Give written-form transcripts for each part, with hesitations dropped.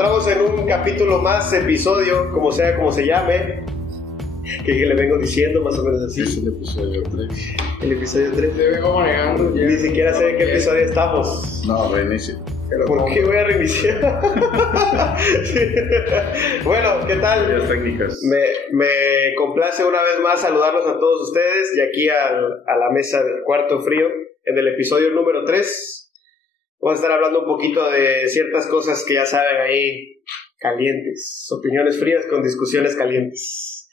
encontramos en un capítulo más, episodio, como sea, como se llame, que le vengo diciendo más o menos así. Es el episodio 3. El episodio 3. Te vengo manejando. Ni siquiera sé en qué episodio estamos. No, reinicio. ¿Por qué voy a reiniciar? Bueno, ¿qué tal? Las técnicas. Me complace una vez más saludarlos a todos ustedes y aquí a la mesa del Cuarto Frío en el episodio número 3. Vamos a estar hablando un poquito de ciertas cosas que ya saben ahí, calientes, opiniones frías con discusiones calientes.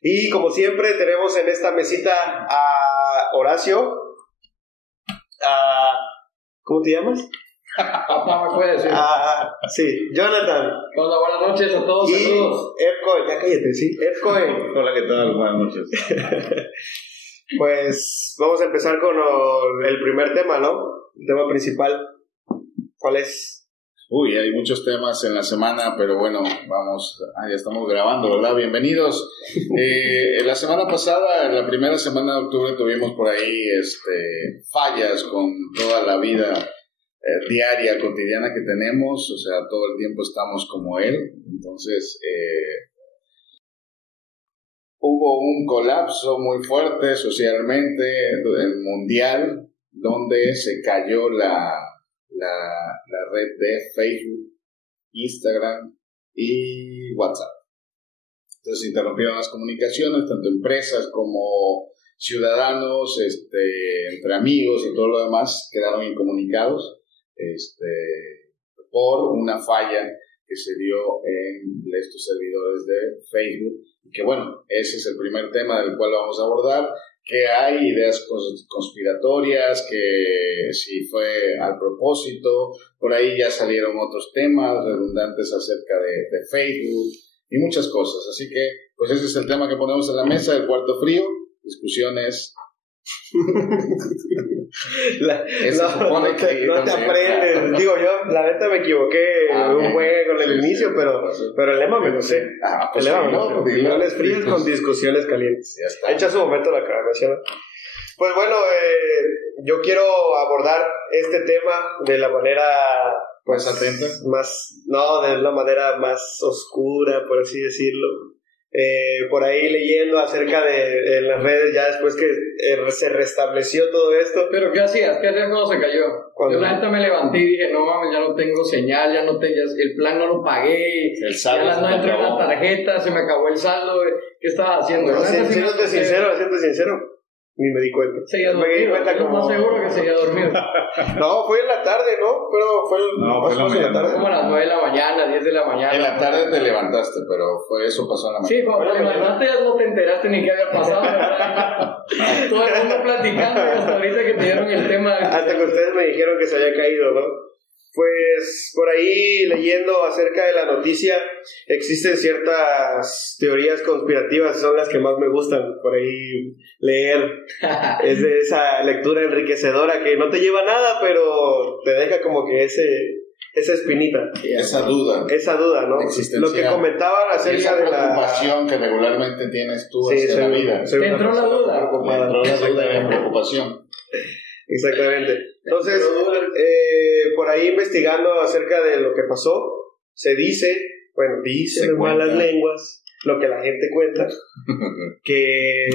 Y como siempre tenemos en esta mesita a Horacio, ¿cómo te llamas? Papá, me puede decir. Sí, Jonathan. Hola, buenas noches a todos. Y Saludos. Edcoin, ya cállate, sí. Edcoin. Hola, ¿qué tal? Buenas noches. Pues vamos a empezar con el primer tema, ¿no? El tema principal. ¿Cuál es? Uy, hay muchos temas en la semana, pero bueno, vamos, ya estamos grabando, ¿verdad? Bienvenidos. La semana pasada, en la primera semana de octubre, tuvimos por ahí fallas con toda la vida diaria, cotidiana que tenemos, o sea, todo el tiempo estamos como él. Entonces, hubo un colapso muy fuerte socialmente, mundial, donde se cayó la red de Facebook, Instagram y WhatsApp. Entonces se interrumpieron las comunicaciones, tanto empresas como ciudadanos, entre amigos y todo lo demás quedaron incomunicados por una falla que se dio en estos servidores de Facebook. Y que bueno, ese es el primer tema del cual vamos a abordar. Que hay ideas conspiratorias, que si fue al propósito, por ahí ya salieron otros temas redundantes acerca de Facebook y muchas cosas. Así que, pues ese es el tema que ponemos en la mesa del Cuarto Frío, discusiones. No te aprendes. Digo yo, la neta me equivoqué un buen con el inicio, pero el lema me lo sé. Pues el lema sí, me lo sé. Opiniones frías con discusiones calientes. Ya está. Echa su momento la aclaración. Pues bueno, yo quiero abordar este tema de la manera ¿Más atenta? De la manera más oscura, por así decirlo. Por ahí leyendo acerca de en las redes ya después que se restableció todo esto. ¿Pero qué hacías? ¿Qué hacías cuando se cayó? Yo la neta me levanté y dije, no mames, ya no tengo señal, el plan no lo pagué, el saldo ya no entré en la tarjeta, se me acabó el saldo, ¿qué estaba haciendo? No, siéndote sincero, ni me di cuenta. Seguía dormido, me di cuenta como... más seguro que seguía dormido. No, fue en la tarde, ¿no? Fue en la tarde. Como a las 9 de la mañana, 10 de la mañana. En la tarde te levantaste, pero eso pasó en la mañana. Sí, cuando te levantaste ya no te enteraste ni qué había pasado, ¿verdad? Todo el mundo platicando y hasta ahorita que te dieron el tema. Hasta que ustedes me dijeron que se había caído, ¿no? Pues por ahí leyendo acerca de la noticia existen ciertas teorías conspirativas, son las que más me gustan por ahí leer. Es de esa lectura enriquecedora que no te lleva a nada, pero te deja como que esa espinita, esa duda, ¿no? Lo que comentaban acerca de la preocupación que regularmente tienes tú hacia la vida. ¿Te entró la duda? La preocupación. Exactamente. Entonces, por ahí investigando acerca de lo que pasó, se dice en malas lenguas, lo que la gente cuenta, que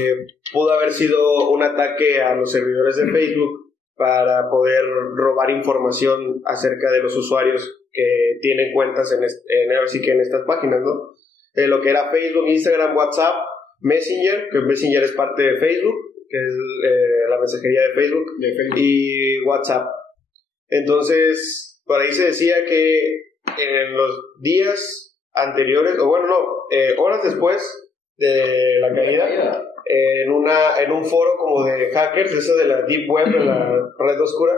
pudo haber sido un ataque a los servidores de Facebook para poder robar información acerca de los usuarios que tienen cuentas en estas páginas, ¿no? Lo que era Facebook, Instagram, WhatsApp, Messenger, que Messenger es parte de Facebook, que es la mensajería de Facebook, y WhatsApp. Entonces, por ahí se decía que en los días anteriores, horas después de la caída, en un foro como de hackers, eso de la Deep Web, de la red oscura,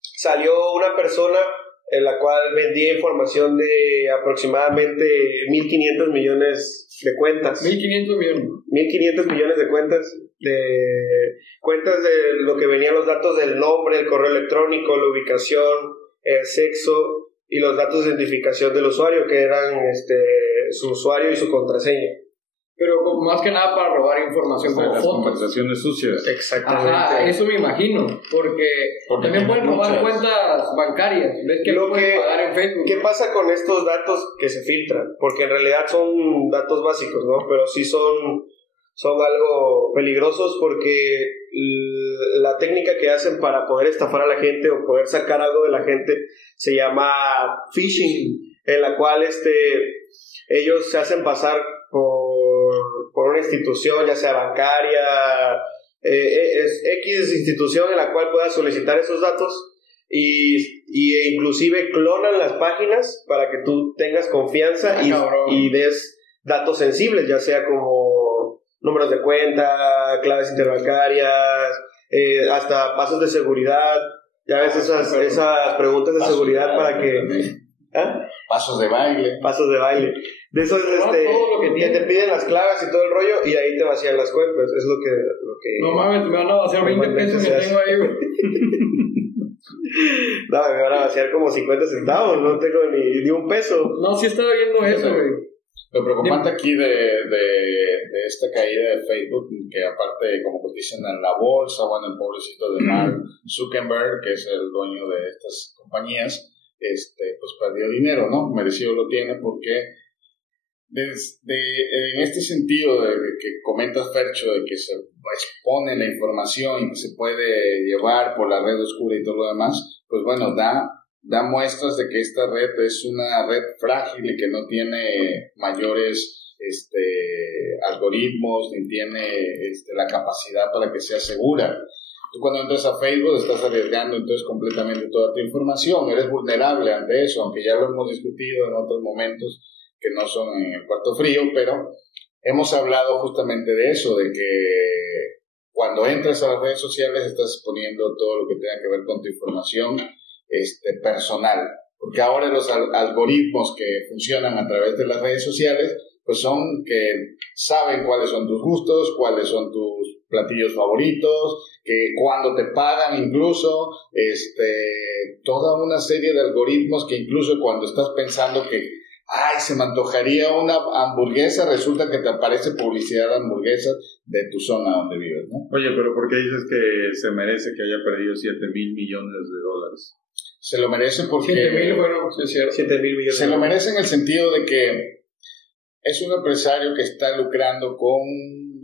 salió una persona en la cual vendía información de aproximadamente 1.500 millones de cuentas. 1.500 millones. 1.500 millones de cuentas de lo que venían los datos del nombre, el correo electrónico, la ubicación, el sexo y los datos de identificación del usuario, que eran su usuario y su contraseña. Pero más que nada para robar información como las fotos. Conversaciones sucias. Exactamente. Ajá, eso me imagino. Porque también pueden robar cuentas bancarias. ¿Ves que Lo pueden que- pagar en Facebook? ¿Qué pasa con estos datos que se filtran? Porque en realidad son datos básicos, ¿no? Pero sí son algo peligrosos porque la técnica que hacen para poder estafar a la gente o poder sacar algo de la gente se llama phishing, en la cual ellos se hacen pasar por una institución, ya sea bancaria, es X institución en la cual puedas solicitar esos datos y inclusive clonan las páginas para que tú tengas confianza y des datos sensibles, ya sea como números de cuenta, claves interbancarias, hasta pasos de seguridad. Ya ves esas preguntas de seguridad para que... ¿Ah? Pasos de baile. Pasos de baile. De eso es todo lo que que te piden las claves y todo el rollo y ahí te vacían las cuentas. Es lo que No mames, me van a vaciar 20 pesos que tengo ahí, güey. No, me van a vaciar como 50 centavos, no tengo ni un peso. No, sí estaba viendo eso, güey. Lo preocupante aquí de esta caída de Facebook, que aparte, como cotizan en la bolsa, bueno, el pobrecito de Mark Zuckerberg, que es el dueño de estas compañías, pues perdió dinero, ¿no? Merecido lo tiene porque en este sentido de que comentas, Fercho, de que se expone la información y que se puede llevar por la red oscura y todo lo demás, pues bueno, da muestras de que esta red es una red frágil y que no tiene mayores algoritmos ni tiene la capacidad para que sea segura. Tú cuando entras a Facebook estás arriesgando entonces completamente toda tu información, eres vulnerable ante eso, aunque ya lo hemos discutido en otros momentos que no son en el cuarto frío, pero hemos hablado justamente de eso, de que cuando entras a las redes sociales estás exponiendo todo lo que tenga que ver con tu información personal, porque ahora los algoritmos que funcionan a través de las redes sociales pues son que saben cuáles son tus gustos, cuáles son tus platillos favoritos, que cuando te pagan incluso, toda una serie de algoritmos que incluso cuando estás pensando que se me antojaría una hamburguesa, resulta que te aparece publicidad de hamburguesas de tu zona donde vives, ¿no? Oye, pero ¿por qué dices que se merece que haya perdido $7,000 millones? Se lo merece porque... 7,000, bueno, sí es cierto. 7,000 millones. Se lo merece en el sentido de que es un empresario que está lucrando con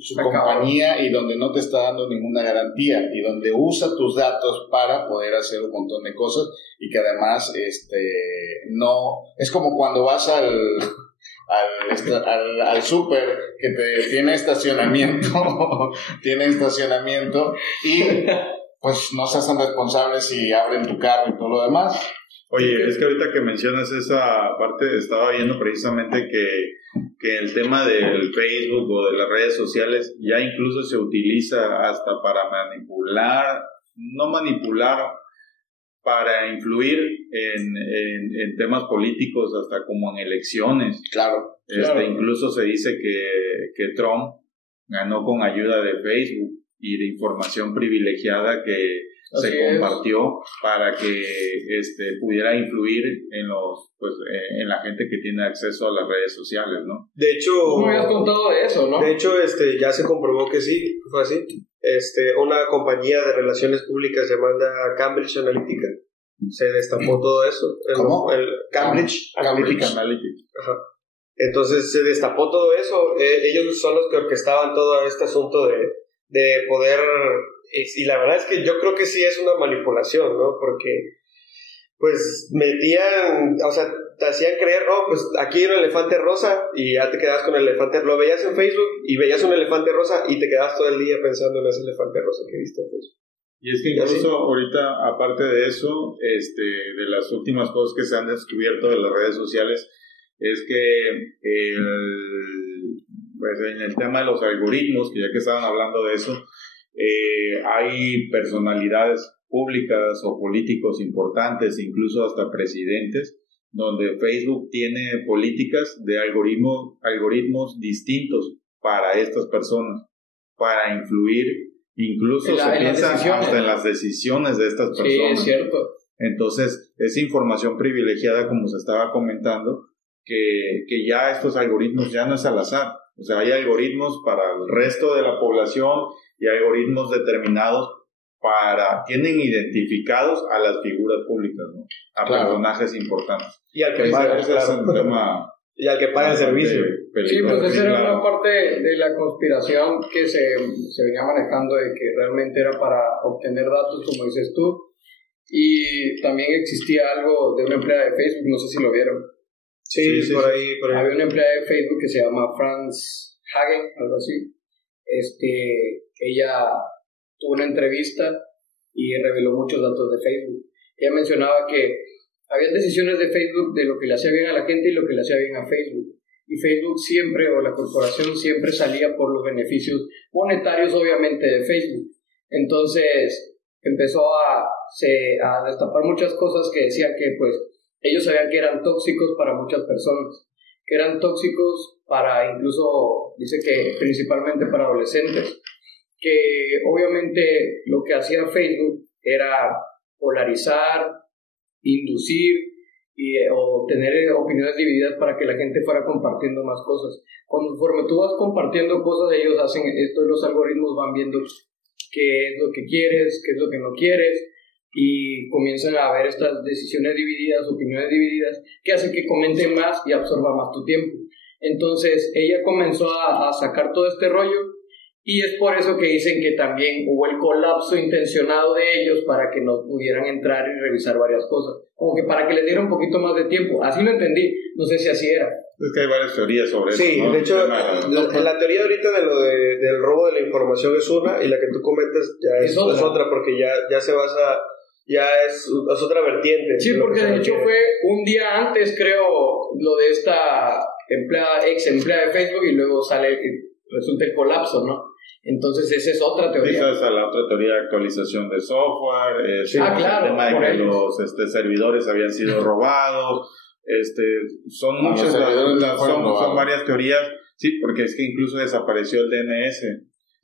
su compañía y donde no te está dando ninguna garantía y donde usa tus datos para poder hacer un montón de cosas y que además no es como cuando vas al súper que tiene estacionamiento y pues no se hacen responsables si abren tu carro y todo lo demás. Oye, es que ahorita que mencionas esa parte, estaba viendo precisamente que el tema del Facebook o de las redes sociales ya incluso se utiliza hasta para para influir en temas políticos, hasta como en elecciones. Claro. Incluso se dice que Trump ganó con ayuda de Facebook y de información privilegiada que se compartió para que pudiera influir en la gente que tiene acceso a las redes sociales, ¿no? De hecho, tú me habías contado de eso, ¿no? De hecho, ya se comprobó que sí, fue así. Una compañía de relaciones públicas llamada Cambridge Analytica se destapó todo eso. ¿Cómo? Cambridge Analytica. Analytica. Ajá. Entonces se destapó todo eso. Ellos son los que orquestaban todo este asunto de poder. Y la verdad es que yo creo que sí es una manipulación, ¿no? Porque pues metían, o sea, te hacían creer, pues aquí hay un elefante rosa y ya te quedabas con el elefante, lo veías en Facebook y veías un elefante rosa y te quedabas todo el día pensando en ese elefante rosa que viste en Facebook. Y es que incluso ahorita, aparte de eso, de las últimas cosas que se han descubierto de las redes sociales, es que pues en el tema de los algoritmos, que ya que estaban hablando de eso, hay personalidades públicas o políticos importantes, incluso hasta presidentes, donde Facebook tiene políticas de algoritmos distintos para estas personas, para influir, incluso se piensa hasta en las decisiones de estas personas. Sí, es cierto. Entonces, es información privilegiada, como se estaba comentando, que ya estos algoritmos ya no es al azar, O sea, hay algoritmos para el resto de la población y algoritmos determinados tienen identificados a las figuras públicas, ¿no? A personajes importantes. Y al que paga, ese es un tema... Y al que paga el servicio. Sí, pues esa era una parte de la conspiración que se venía manejando, de que realmente era para obtener datos, como dices tú. Y también existía algo de una empleada de Facebook, no sé si lo vieron. Sí, por ahí. Había una empleada de Facebook que se llama Franz Hagen, algo así. Ella tuvo una entrevista y reveló muchos datos de Facebook. Ella mencionaba que había decisiones de Facebook de lo que le hacía bien a la gente y lo que le hacía bien a Facebook. Y Facebook siempre, o la corporación siempre salía por los beneficios monetarios, obviamente, de Facebook. Entonces empezó a destapar muchas cosas que decían que pues ellos sabían que eran tóxicos para muchas personas, que eran tóxicos para, incluso dice que principalmente para adolescentes, que obviamente lo que hacía Facebook era polarizar, inducir o tener opiniones divididas para que la gente fuera compartiendo más cosas. Conforme tú vas compartiendo cosas, ellos hacen esto y los algoritmos van viendo qué es lo que quieres, qué es lo que no quieres, y comienzan a haber estas decisiones divididas, opiniones divididas, que hacen que comenten más y absorba más tu tiempo. Entonces ella comenzó a sacar todo este rollo, y es por eso que dicen que también hubo el colapso intencionado de ellos para que no pudieran entrar y revisar varias cosas, como que para que les diera un poquito más de tiempo. Así lo entendí, no sé si así era. Es que hay varias teorías sobre eso. Sí, ¿no? De hecho, la teoría ahorita de lo del robo de la información es una, y la que tú comentas ya es otra, porque ya se basa, ya es otra vertiente. Sí, porque de hecho fue un día antes, creo, lo de esta ex empleada de Facebook, y luego resulta el colapso, ¿no? Entonces esa es otra teoría. Esa es la otra teoría de actualización de software, claro, el tema de que los servidores habían sido robados, son muchas, son varias teorías, sí, porque es que incluso desapareció el DNS.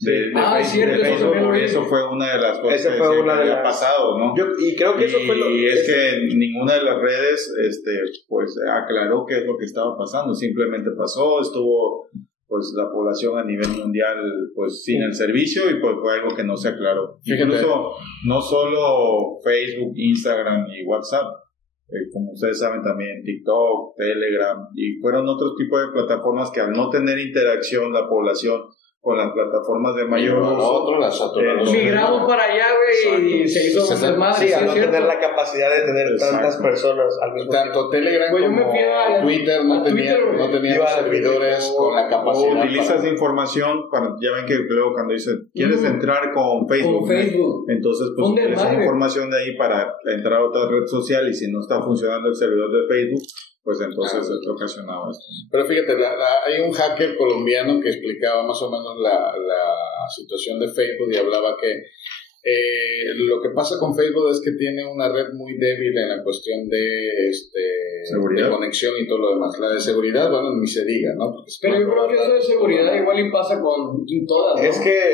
De Facebook, eso fue una de las cosas que había pasado, ¿no? Y creo que eso fue es que ninguna de las redes pues aclaró qué es lo que estaba pasando, simplemente pasó, estuvo pues la población a nivel mundial pues sin el servicio, y pues fue algo que no se aclaró. Incluso no solo Facebook, Instagram y WhatsApp, como ustedes saben también TikTok, Telegram, y fueron otros tipos de plataformas que al no tener interacción la población con las plataformas de mayor uso, migramos para allá, güey, y se hizo más al no tener la capacidad de tener tantas personas al mismo tiempo. Tanto Telegram como Twitter no tenían servidores con la capacidad. Utilizas información ya ven que luego cuando dicen ¿quieres entrar con Facebook? Entonces pues utilizas información de ahí para entrar a otra red social, y si no está funcionando el servidor de Facebook, pues entonces esto ocasionaba esto. Pero fíjate, hay un hacker colombiano que explicaba más o menos la situación de Facebook, y hablaba que lo que pasa con Facebook es que tiene una red muy débil en la cuestión de conexión y todo lo demás. La de seguridad, bueno, ni se diga, ¿no? Pero yo creo que eso de seguridad igual y pasa con todas, ¿no? Es que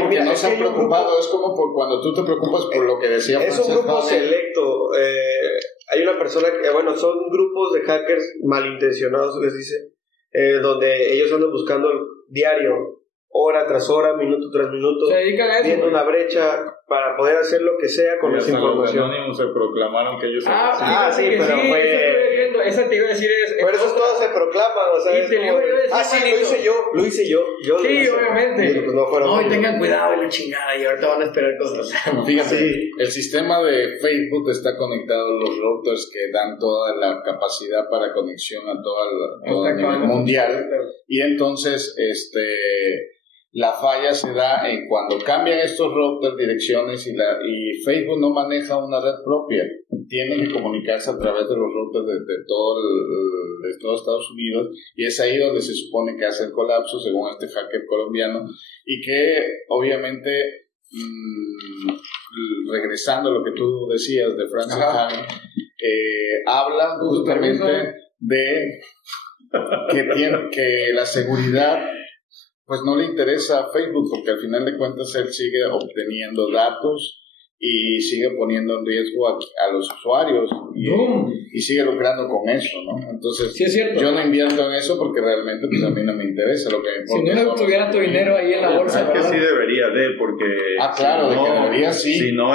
porque no se han preocupado, es como cuando tú te preocupas por lo que decía Frances. Es un grupo selecto. Hay una persona son grupos de hackers malintencionados, les dice, donde ellos andan buscando diario, hora tras hora, minuto tras minuto, se dedican a eso, viendo una brecha para poder hacer lo que sea con esa información. Los anónimos se proclamaron que ellos sí, pero fue... Esa te iba a decir Por eso todos se proclaman, o sea, lo hice yo. Sí, obviamente. Pues no, y tengan cuidado y la chingada, y ahorita van a esperar cosas. Fíjate, el sistema de Facebook está conectado a los routers que dan toda la capacidad para conexión a todo el nivel mundial, y entonces la falla se da en cuando cambian estos routers, direcciones, y Facebook no maneja una red propia. Tienen que comunicarse a través de los routers de todo Estados Unidos, y es ahí donde se supone que hace el colapso, según este hacker colombiano, y que obviamente, regresando a lo que tú decías de Frances Hagen, habla justamente de que la seguridad pues no le interesa a Facebook, porque al final de cuentas él sigue obteniendo datos y sigue poniendo en riesgo a los usuarios y sigue lucrando con eso, ¿no? Entonces, sí, es cierto. Yo no invierto en eso porque realmente pues a mí no me interesa. Lo que me importa si no tuviera tu dinero ahí en la bolsa, es que sí debería porque claro, si no, de que debería, sí. Si no,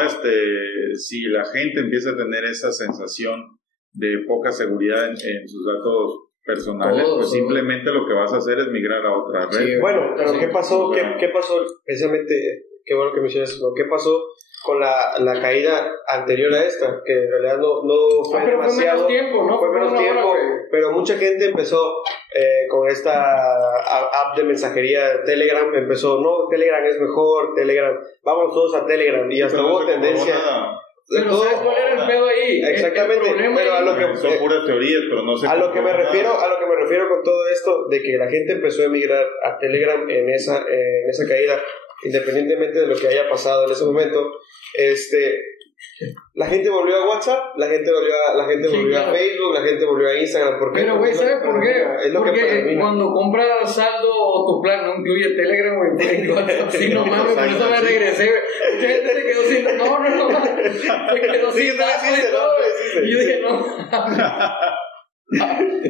si la gente empieza a tener esa sensación de poca seguridad en sus datos personales, pues simplemente lo que vas a hacer es migrar a otra red. Sí, bueno, pero ¿qué pasó? ¿Qué pasó? Precisamente, qué bueno que mencionas eso. ¿Qué pasó con la caída anterior a esta? Que en realidad no fue demasiado. Fue menos tiempo, ¿no? Fue menos tiempo, pero mucha gente empezó con esta app de mensajería Telegram. Empezó, no, Telegram es mejor, Telegram, vamos todos a Telegram. Y hasta hubo tendencia. Pero ¿sabes cuál era el pedo ahí? Exactamente, pero a lo que son puras teorías, pero no sé. A lo que me refiero con todo esto, de que la gente empezó a emigrar a Telegram en esa caída, independientemente de lo que haya pasado en ese momento, la gente volvió a WhatsApp, la gente volvió a Facebook, la gente volvió a Instagram. ¿Por qué? Pero, güey, ¿sabes por qué? Porque cuando compras saldo o tu plan no incluye Telegram, güey. Sí, no mames, por eso me regresé, güey. Mucha gente se quedó sin. No. Se quedó sin datos y todo, güey. Y yo dije, no.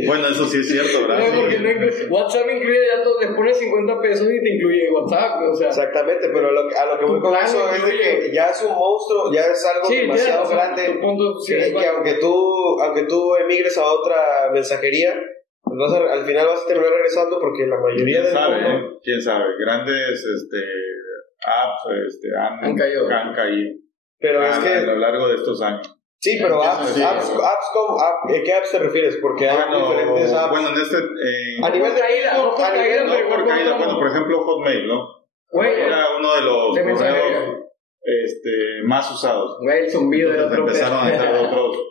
Bueno, eso sí es cierto, ¿verdad? No, porque WhatsApp incluye datos, le pones 50 pesos y te incluye WhatsApp, o sea. Exactamente, pero a lo que voy con eso es de que ya es un monstruo, ya es algo demasiado grande, que aunque tú emigres a otra mensajería, pues al final vas a terminar regresando porque la mayoría del mundo... ¿Quién sabe? Grandes apps han caído. Pero es que... A lo largo de estos años. Sí, pero ¿qué apps te refieres? Porque hay diferentes apps. Bueno, a nivel de caída, no por caída. Bueno, por ejemplo, Hotmail, ¿no? Era uno de los correos más usados. Güey, el zumbido de otro. Empezaron a entrar otros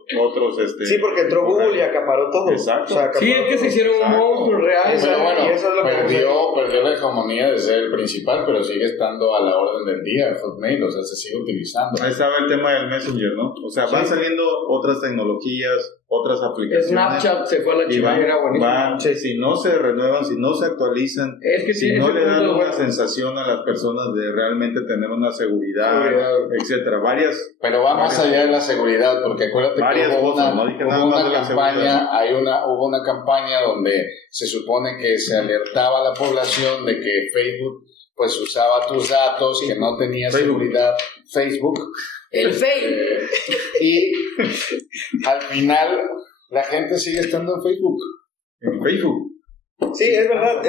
sí, porque entró Google y acaparó todo. Exacto. Sí, es que se hicieron un monstruo real. Pero bueno, y eso es lo perdió la hegemonía de ser el principal, pero sigue estando a la orden del día Hotmail, o sea, se sigue utilizando. Ahí estaba el tema del Messenger, ¿no? O sea, van saliendo otras tecnologías, otras aplicaciones. Snapchat se fue a la chica y era buenísimo. Si no se renuevan, si no se actualizan, si no le dan una sensación a las personas de realmente tener una seguridad, etcétera, pero va más allá de la seguridad, porque acuérdate que hubo una campaña donde se supone que se alertaba a la población de que Facebook pues usaba tus datos, que no tenía seguridad. Facebook. El fake. Y al final la gente sigue estando en Facebook. En Facebook. Sí, es verdad.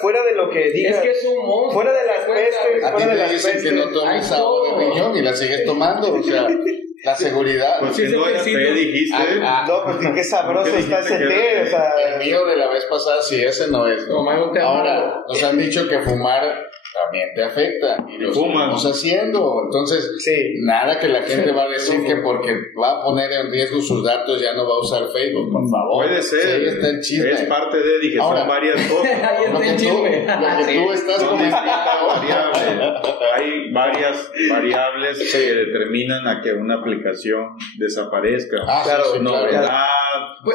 Fuera de lo que digas. Es que es un monstruo. Fuera de las pestes. A ti te dicen que no tomes agua de riñón y la sigues tomando, o sea, la seguridad. Pues si no era té, dijiste. No, pues qué sabroso está ese té, o sea. El mío de la vez pasada, sí, ese no es. Ahora, nos han dicho que fumar también te afecta y lo estamos haciendo. Entonces, nada que la gente va a decir que porque va a poner en riesgo sus datos ya no va a usar Facebook, por favor. Puede ser. Ahí está el chisme. Es parte de, dije, ahora, son varias cosas. Lo que tú estás comentando. Hay varias variables que determinan a que una aplicación desaparezca. Novedad,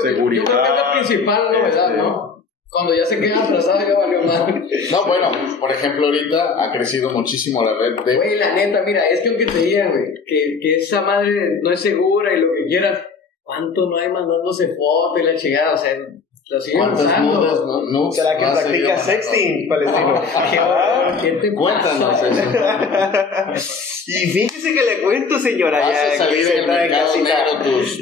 seguridad. Yo creo que es la principal novedad, ¿no? Cuando ya se queda atrasado ya valió mal. No, bueno, por ejemplo, ahorita ha crecido muchísimo la red de... Güey, la neta, mira, es que aunque te digan, güey, que esa madre no es segura y lo que quieras, ¿cuánto no hay mandándose fotos y la chingada? O sea, lo siguen usando. ¿Será que practica sexting, Palestino? ¿Qué te Cuéntanos eso. Y fíjese que le cuento, señora, vas a salir en casita.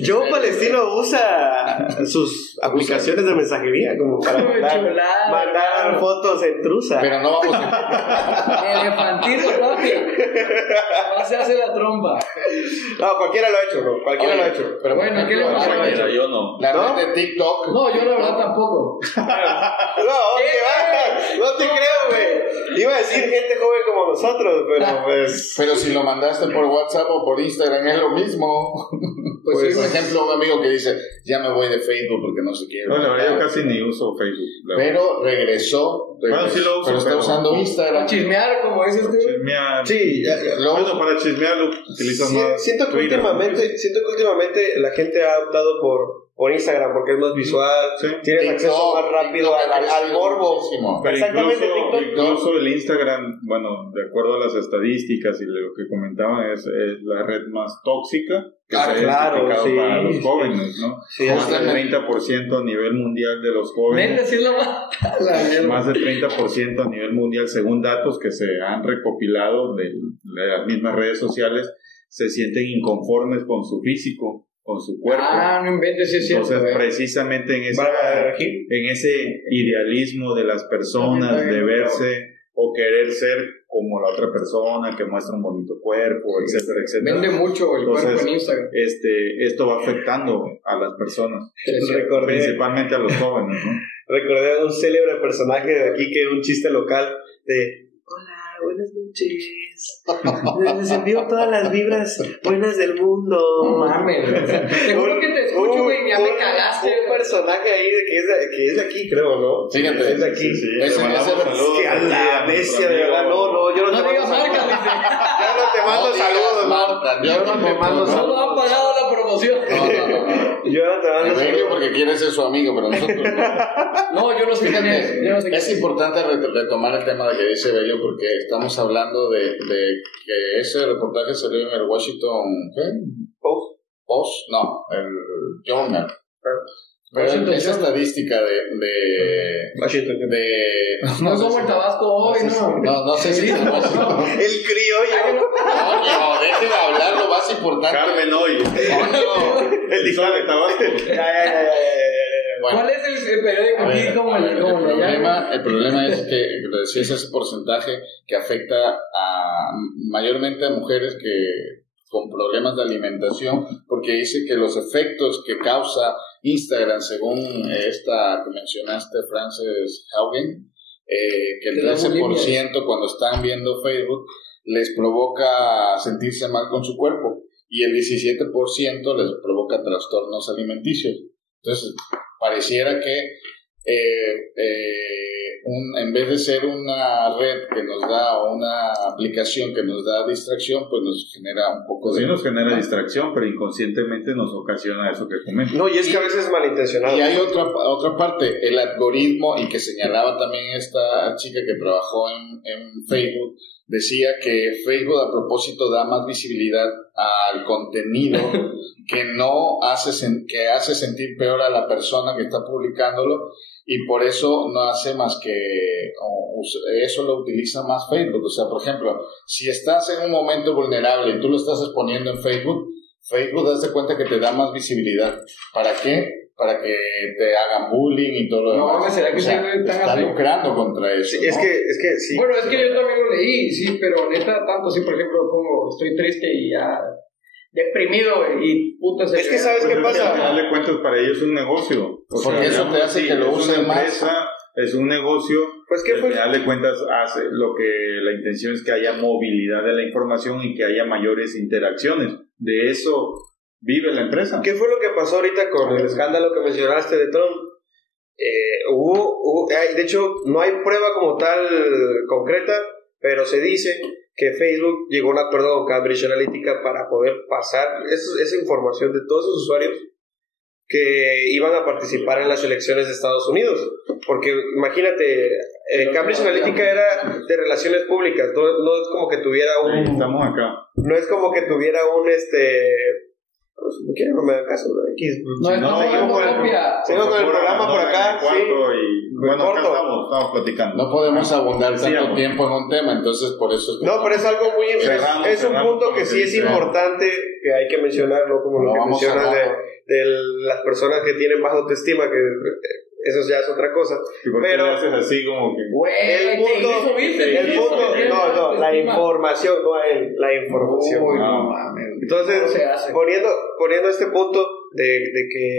Yo, Palestino, usa sus aplicaciones de mensajería como para mandar fotos en trusa. Pero no vamos a... Elefantito, papi. No se hace la trompa. No, cualquiera lo ha hecho, ¿no? Cualquiera lo ha hecho. Pero bueno, ¿qué le pasa? Yo no. La red de TikTok. No, yo la verdad tampoco. No te creo, güey. Iba a decir gente joven como nosotros, pero pues... Pero si lo mandaste por WhatsApp o por Instagram es lo mismo. Pues por ejemplo, un amigo que dice, ya me voy de Facebook porque no se quiere. No, la verdad yo casi ni uso Facebook. Pero regresó. Bueno, sí lo uso. Pero está usando Instagram. Para chismear, como dices tú. Chismear. Sí. Bueno, para chismear lo utilizas más. Siento que últimamente la gente ha optado por Instagram porque es más visual, tienes acceso más rápido al morbo. Pero Exactamente, incluso el Instagram, bueno, de acuerdo a las estadísticas y lo que comentaban, es la red más tóxica que se ha identificado para los jóvenes, ¿no? Sí, más del 30% a nivel mundial de los jóvenes. Más del 30% a nivel mundial, según datos que se han recopilado de las mismas redes sociales, se sienten inconformes con su físico, con su cuerpo. No inventes, sí es cierto. Entonces, precisamente en ese idealismo de las personas de verse o querer ser como la otra persona que muestra un bonito cuerpo, etcétera, etcétera. Vende mucho el cuerpo en Instagram. Esto va afectando a las personas, principalmente a los jóvenes, ¿no? Recordé a un célebre personaje de aquí que era un chiste local de: hola, buenas noches, les envío todas las vibras buenas del mundo. No mames, seguro que te escucho, güey, ya me cagaste. Un personaje ahí que es de aquí, creo, ¿no? Fíjate, es de aquí. Ese que a la bestia, de verdad, no, yo no te mando saludos. Yo no te mando saludos, Marta. Yo no te mando saludos. No han pagado la promoción. No. Yo no te mando saludos porque quiere ser su amigo, pero nosotros no, yo no sé quién es. Es importante retomar el tema de que dice Bello, porque estamos hablando de que ese reportaje salió en el Washington Post, no, el Journal. Pero esa estadística Washington. No como el Tabasco hoy, ¿no? No sé si es Washington. El criollo. No, deje de hablar lo más importante. Carmen hoy. El dictado de Tabasco. Bueno, ¿cuál es el periódico aquí? El problema es que decías ese porcentaje que afecta mayormente a mujeres con problemas de alimentación, porque dice que los efectos que causa Instagram, según esta que mencionaste, Frances Haugen, que el 13% cuando están viendo Facebook les provoca sentirse mal con su cuerpo y el 17% les provoca trastornos alimenticios. Entonces, pareciera que en vez de ser una red que nos da o una aplicación que nos da distracción, pues nos genera un poco de... Sí, nos genera distracción, pero inconscientemente nos ocasiona eso que comentas. No, y es que a veces es malintencionado. Y hay otra parte, el algoritmo, y que señalaba también esta chica que trabajó en Facebook, decía que Facebook a propósito da más visibilidad al contenido que hace sentir peor a la persona que está publicándolo, y por eso no hace más que eso lo utiliza más Facebook. O sea, por ejemplo, si estás en un momento vulnerable y tú lo estás exponiendo en Facebook das de cuenta que te da más visibilidad. ¿Para qué? Para que te hagan bullying y todo lo demás. No, ¿será que está lucrando contra eso? Sí, ¿no? es que sí. Bueno, es que yo también lo leí, sí, pero neta, tanto sí, por ejemplo, como estoy triste y ya deprimido y puta se... Es que ¿sabes qué pasa? Al final de cuentas para ellos es un negocio. Porque eso te hace que lo usen más. Es un negocio, pues que al final de cuentas hace lo que la intención es que haya movilidad de la información y que haya mayores interacciones. De eso vive la empresa. ¿Qué fue lo que pasó ahorita con el escándalo que mencionaste de Trump? De hecho, no hay prueba como tal concreta, pero se dice que Facebook llegó a un acuerdo con Cambridge Analytica para poder pasar esa información de todos sus usuarios que iban a participar en las elecciones de Estados Unidos. Porque imagínate, Cambridge Analytica era de relaciones públicas, no es como que tuviera un... Estamos acá. No es como que tuviera un no quiero, no me da caso. Seguimos con el programa por acá. Bueno, acá estamos platicando. No podemos abundar tanto tiempo en un tema, entonces por eso... No, pero es algo muy... Es un punto que sí es importante, que hay que mencionarlo, como lo que mencionas de las personas que tienen baja autoestima, que eso ya es otra cosa. Pero haces así como que... El punto, la información, la información. Entonces, poniendo este punto de que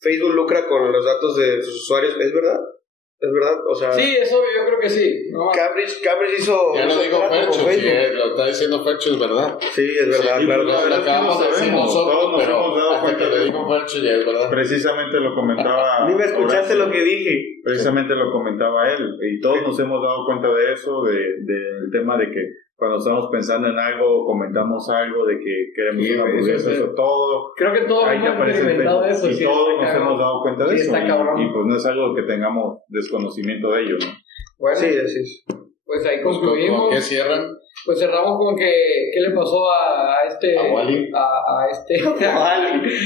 Facebook lucra con los datos de sus usuarios, ¿es verdad? ¿Es verdad? O sea, sí, eso yo creo que sí. No. Cambridge hizo... Ya lo dijo Fercho, lo está diciendo Fercho, es verdad. Sí, es verdad, claro. Lo acabamos de decir nosotros, nos pero hemos dado hasta cuenta que le dijo Fercho ya es verdad. Precisamente lo comentaba... Ni me escuchaste lo que dije. Precisamente lo comentaba él, y todos nos hemos dado cuenta de eso, del tema de que cuando estamos pensando en algo, comentamos algo de que queremos una hamburguesa, eso todo. Creo que todos hemos experimentado eso. Y todos nos hemos dado cuenta de eso. Y pues no es algo que tengamos desconocimiento de ello, ¿no? Bueno, sí, así es. Pues ahí concluimos. ¿Con qué cierran? Pues cerramos con que ¿qué le pasó a este? ¿A Wally? A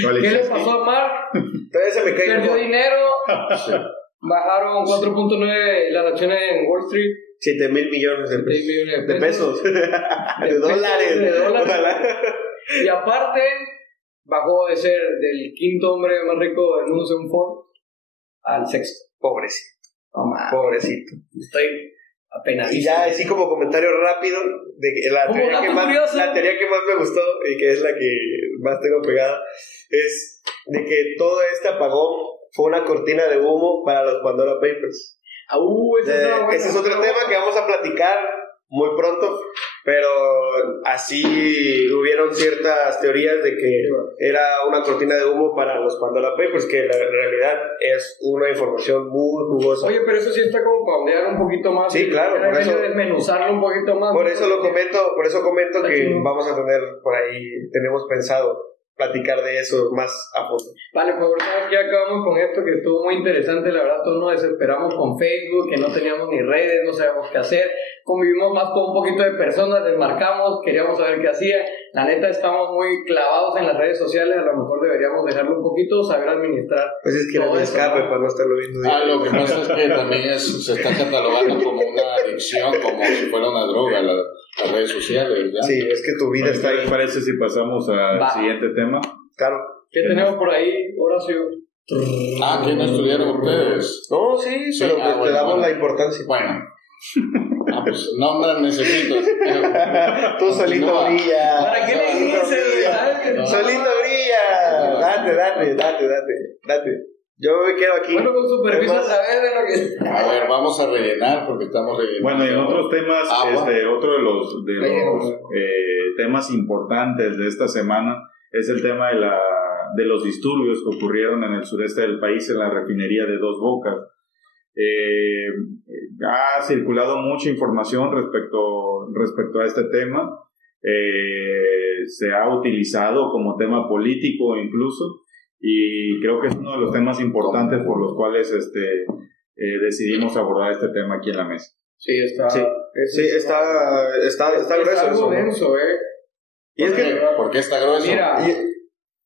Wally. ¿Qué le pasó a Mark? Todavía se me cae. Perdió dinero. Sí. Bajaron 4.9 las acciones en Wall Street. 7,000 millones de pesos. 7 millones De pesos. De dólares. De dólares. Y aparte, bajó de ser del quinto hombre más rico del mundo según Forbes al sexto. Pobrecito. No, man. Pobrecito. Estoy apenadísimo. Y ya, así como comentario rápido, de que la teoría que más me gustó y que es la que más tengo pegada, es de que todo este apagón fue una cortina de humo para los Pandora Papers. Ese es otro tema que vamos a platicar muy pronto, pero así hubieron ciertas teorías de que era una cortina de humo para los Pandora Papers, que en realidad es una información muy jugosa. Oye, pero eso sí está como para ondear un poquito más. Sí, claro, por eso desmenuzarlo un poquito más. Por eso comento que chido. Vamos a tener por ahí, tenemos pensado platicar de eso más a fondo. Vale, pues ahorita ya acabamos con esto que estuvo muy interesante. La verdad, todos nos desesperamos con Facebook, que no teníamos ni redes, no sabíamos qué hacer. Convivimos más con un poquito de personas, desmarcamos, queríamos saber qué hacía. La neta, estamos muy clavados en las redes sociales. A lo mejor deberíamos dejarlo un poquito, saber administrar. Pues es que no me escape para no estarlo viendo. Lo que pasa es que también se está catalogando como una adicción, como si fuera una droga, las redes sociales. ¿ya? Sí, es que tu vida está ahí. ¿Qué les parece si pasamos al siguiente tema? Claro. ¿Qué tenemos por ahí, Horacio? ¿Qué no estudiaron ustedes? No, sí, pero te damos la importancia. Bueno. Pues no necesito. Tú solito brilla. ¿Para qué le dices? Solito brilla. Date. Yo me quedo aquí. Bueno, con su permiso, saber de lo que. A ver, vamos a rellenar porque estamos rellenando. Bueno, y en otros temas, otro de los temas importantes de esta semana es el tema de los disturbios que ocurrieron en el sureste del país en la refinería de Dos Bocas. Ha circulado mucha información respecto a este tema. Se ha utilizado como tema político incluso, y creo que es uno de los temas importantes por los cuales decidimos abordar este tema aquí en la mesa. Sí, está grueso. Algo denso, Y es que, ¿por qué está grueso? Mira,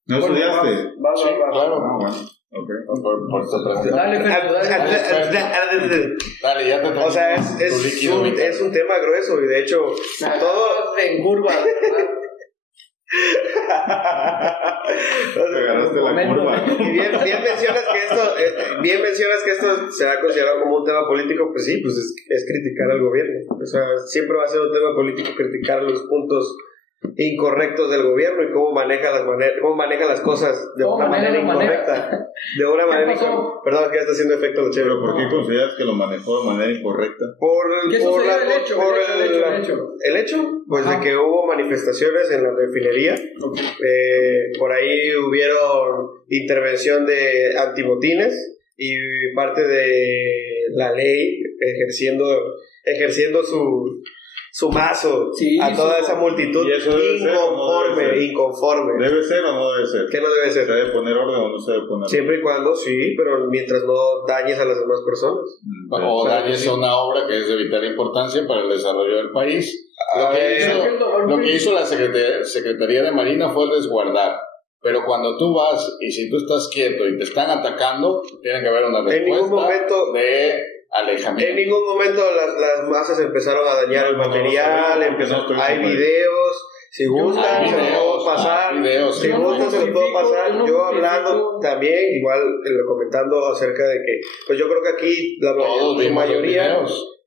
¿no estudiaste? Sí, claro. Bueno. Okay. Dale, ya te o sea, es un tema grueso y de hecho todo en curva. Te agarraste la curva. Y bien mencionas que esto se ha considerado como un tema político. Pues sí, pues es criticar al gobierno. O sea, siempre va a ser un tema político criticar los puntos incorrectos del gobierno y cómo maneja las cosas de una manera incorrecta. De una manera incorrecta. Perdón, que ya está haciendo efecto lo chévere. ¿Pero por qué consideras que lo manejó de manera incorrecta? ¿Qué sucedió el hecho? El hecho, pues de que hubo manifestaciones en la refinería. Por ahí hubieron intervención de antimotines y parte de la ley ejerciendo su mazo a toda esa multitud inconforme. ¿Debe ser o no debe ser? ¿Qué no debe ser? ¿Se debe poner orden o no se debe poner orden? Siempre y cuando, sí, pero mientras no dañes a las demás personas. O dañes a una obra que es de vital importancia para el desarrollo del país. Lo que hizo la Secretaría de Marina fue resguardar. Pero cuando tú vas y si tú estás quieto y te están atacando, tiene que haber una respuesta de alejamiento. En ningún momento las masas empezaron a dañar el material, hay videos, si gustan se lo puedo pasar, yo hablando también, igual comentando acerca de que, pues yo creo que aquí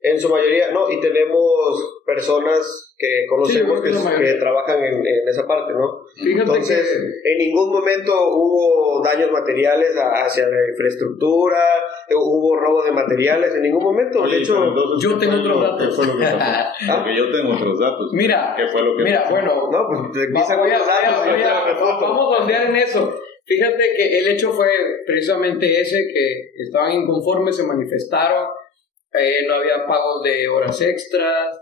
en su mayoría, no, y tenemos personas que conocemos que trabajan en esa parte, ¿no? Entonces, en ningún momento hubo daños materiales hacia la infraestructura, hubo robo de materiales, en ningún momento. Oye, de hecho, yo tengo otros datos. ¿Qué fue lo que pasó? Porque yo tengo otros datos. Mira, ¿qué fue lo que pasó? Bueno, no, pues vamos a ondear en eso. Fíjate que el hecho fue precisamente ese, que estaban inconformes, se manifestaron. No había pagos de horas extras,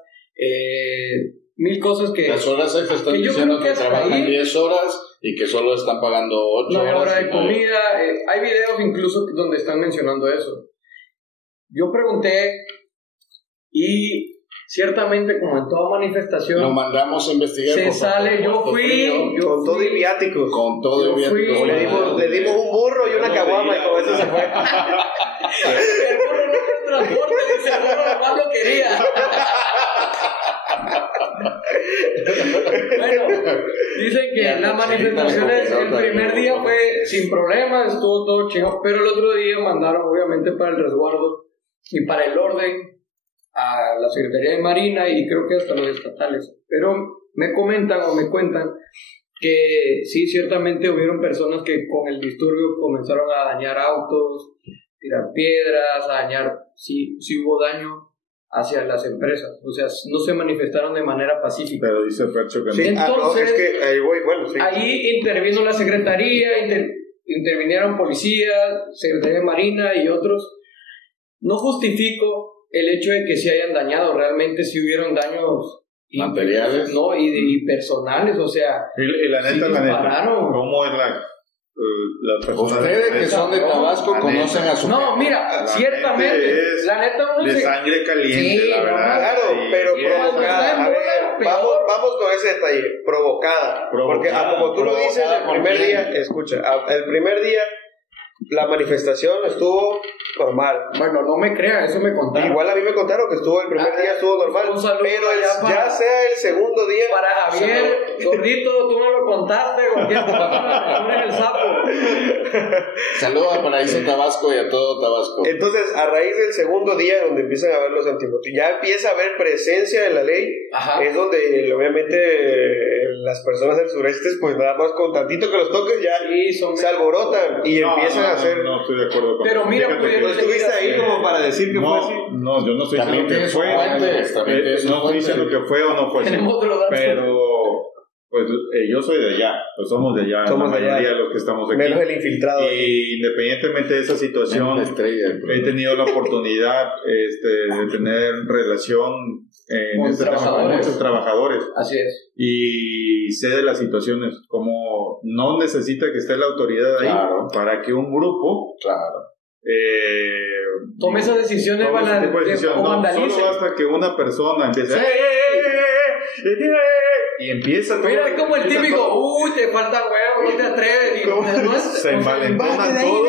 1000 cosas que... Las horas extras están diciendo que trabajan 10 horas y que solo están pagando 8 horas. No hay hora de comida. Hay videos incluso donde están mencionando eso. Yo pregunté y ciertamente, como en toda manifestación, lo mandamos a investigar. Se sale, yo fui con todo y viáticos. Con todo y viáticos. Le dimos un burro y una caguama y con eso se fue. El burro no tiene transporte, dice el burro, nomás lo quería. Bueno, dicen que las manifestaciones el primer día fue sin problemas, estuvo todo chingado, pero el otro día mandaron obviamente para el resguardo y para el orden a la Secretaría de Marina y creo que hasta los estatales, pero me comentan o me cuentan que sí, ciertamente hubieron personas que con el disturbio comenzaron a dañar autos, tirar piedras, a dañar, sí hubo daño hacia las empresas, o sea, no se manifestaron de manera pacífica. Pero dice Fercho que sí, no. Entonces, es que ahí voy, bueno, sí. Ahí intervino la Secretaría, intervinieron policías, Secretaría de Marina y otros. No justifico el hecho de que se hayan dañado, realmente sí hubieron daños materiales, no, y personales, o sea, y la neta, ¿cómo es la ustedes que son de Tabasco conocen a su no, mira, ciertamente la neta uno de sangre caliente, sí, la verdad, claro, pero provocada. A ver, vamos con ese detalle, provocada. Porque como tú lo dices, el primer día, escucha, el primer día la manifestación estuvo normal. Bueno, no me crean, eso me contaron. Igual a mí me contaron que estuvo el primer día estuvo normal. Pero ya sea el segundo día. Para Javier, gordito, tú me lo contaste, cualquier cosa, en el sapo. Saludos a Paraíso Tabasco y a todo Tabasco. Entonces, a raíz del segundo día, donde empiezan a ver los antimotín, ya empieza a haber presencia en la ley. Ajá. Es donde, obviamente, las personas del sureste, pues nada más con tantito que los toques, ya se alborotan y empiezan a hacer. No estoy de acuerdo con pero mira, ¿no estuviste ahí como para decir que fue así? No, yo no estoy diciendo que fue. No estoy diciendo que fue o no fue así. Pero, pues yo soy de allá, pues somos de allá, somos la mayoría de los que estamos aquí. Menos el infiltrado. Y independientemente de esa situación, he tenido la oportunidad de tener relación en este tema con muchos trabajadores. Así es. Y sé de las situaciones, como no necesita que esté la autoridad ahí para que un grupo tome esas decisiones o vandalice. Solo basta que una persona empiece y empieza mira, como el típico, te falta huevo, no te atreves, se envalentonan todos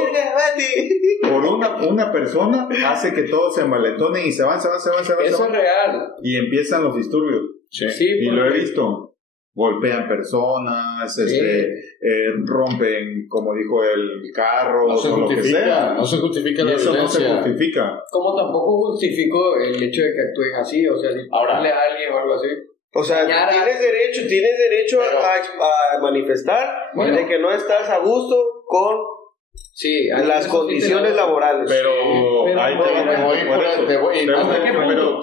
por una persona, hace que todos se envalentonen y se van. Eso es real. Y empiezan los disturbios. Sí, y lo he visto. Golpean personas, rompen, como dijo, el carro, no se justifica la eso violencia. No se justifica. Como tampoco justifico el hecho de que actúen así, o sea, dispararle a alguien o algo así. O sea, tienes derecho a manifestar de que no estás a gusto con las condiciones laborales. Pero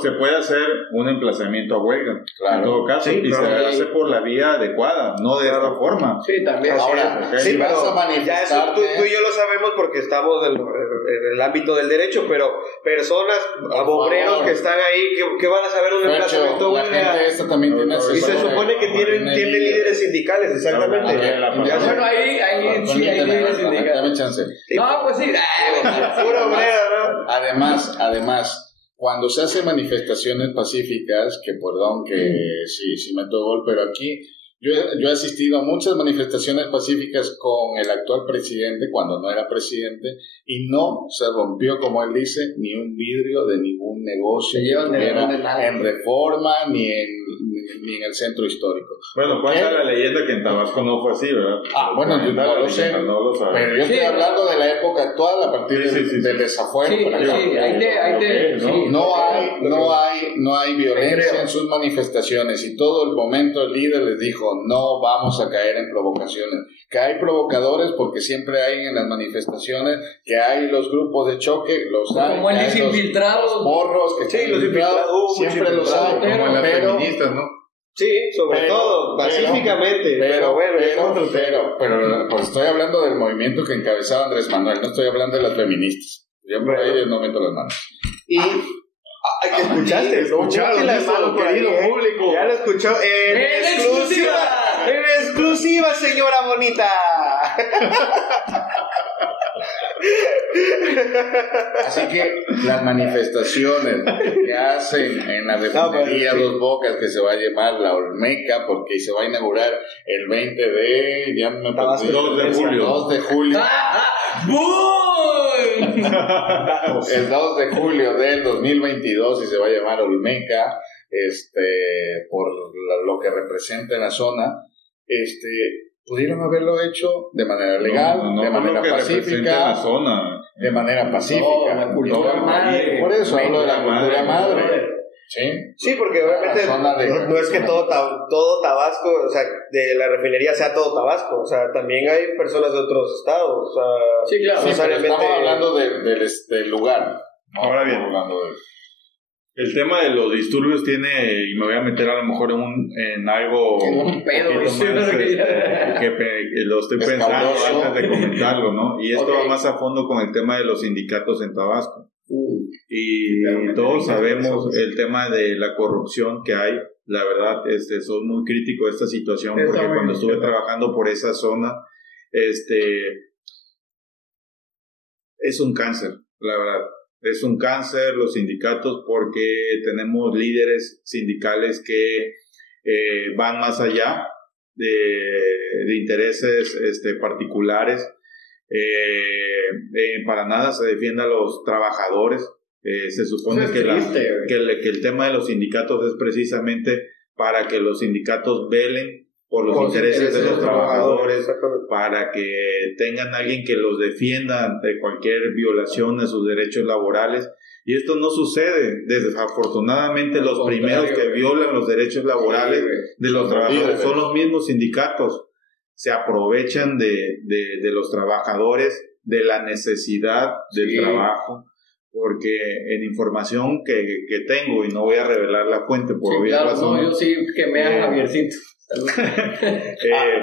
se puede hacer un emplazamiento a huelga. En todo caso, y se hace por la vía adecuada, no de esta forma. Sí, también. Ahora, si vas a manifestar, tú y yo lo sabemos porque estamos en el ámbito del derecho, pero personas, obreros que están ahí, que van a saber un emplazamiento a huelga. Y se supone que tienen líderes sindicales, exactamente. Bueno, ahí sí hay líderes sindicales. Dame chance. No, pues sí. Pura obrera, ¿no? Además, cuando se hacen manifestaciones pacíficas, que perdón que sí me tocó, pero aquí yo he asistido a muchas manifestaciones pacíficas con el actual presidente cuando no era presidente y no se rompió, como él dice, ni un vidrio de ningún negocio en Reforma ni en el centro histórico. Bueno, cuenta la leyenda que en Tabasco no fue así, ¿verdad? Bueno, yo no lo sé, pero yo estoy hablando de la época actual a partir del desafuero. No hay violencia en sus manifestaciones y todo el momento el líder les dijo no vamos a caer en provocaciones. Que hay provocadores porque siempre hay en las manifestaciones, que hay los grupos de choque, los hay, como los infiltrados, los porros, que los infiltrados siempre los hay, como en las feministas, ¿no? Sí, sobre todo, pacíficamente. Pero pues estoy hablando del movimiento que encabezaba Andrés Manuel, no estoy hablando de las feministas. Yo por ahí no meto las manos. Y ¿Escuchaste? Escucharon la eso, mano por querido ahí, público. Ya lo escuchó. ¡En exclusiva! ¡En exclusiva, señora bonita! Así que las manifestaciones que hacen en la refinería Dos Bocas, que se va a llamar la Olmeca, porque se va a inaugurar el 20 de... ya me perdí, 2 de julio. 2 de julio. El 2 de julio del 2022 y se va a llamar Olmeca, por lo que representa en la zona. Pudieron haberlo hecho de manera legal, de manera pacífica, la zona. de manera pacífica. La cultura madre. Por eso hablo de la cultura madre. Sí, porque obviamente no es que todo Tabasco, o sea, de la refinería sea todo Tabasco, o sea, también hay personas de otros estados, o sea, sí, claro. Sí, pero estamos hablando del lugar. Ahora bien, el tema de los disturbios tiene, y me voy a meter a lo mejor en algo un pedo, que lo estoy pensando antes de comentarlo, ¿no? Y esto va más a fondo con el tema de los sindicatos en Tabasco. Y todos sabemos el tema de la corrupción que hay. La verdad, soy muy crítico de esta situación porque cuando estuve trabajando por esa zona, es un cáncer, la verdad. Es un cáncer los sindicatos porque tenemos líderes sindicales que van más allá de intereses particulares. Para nada se defiende a los trabajadores. Se supone que el tema de los sindicatos es precisamente para que los sindicatos velen por los intereses de los trabajadores, para que tengan alguien que los defienda ante cualquier violación de sus derechos laborales. Y esto no sucede. Desafortunadamente, los primeros que violan los derechos laborales de los trabajadores son los mismos sindicatos. Se aprovechan de los trabajadores, de la necesidad del trabajo, porque en información que tengo, y no voy a revelar la fuente por obvias razones. No, yo sí quemé a Javiercito.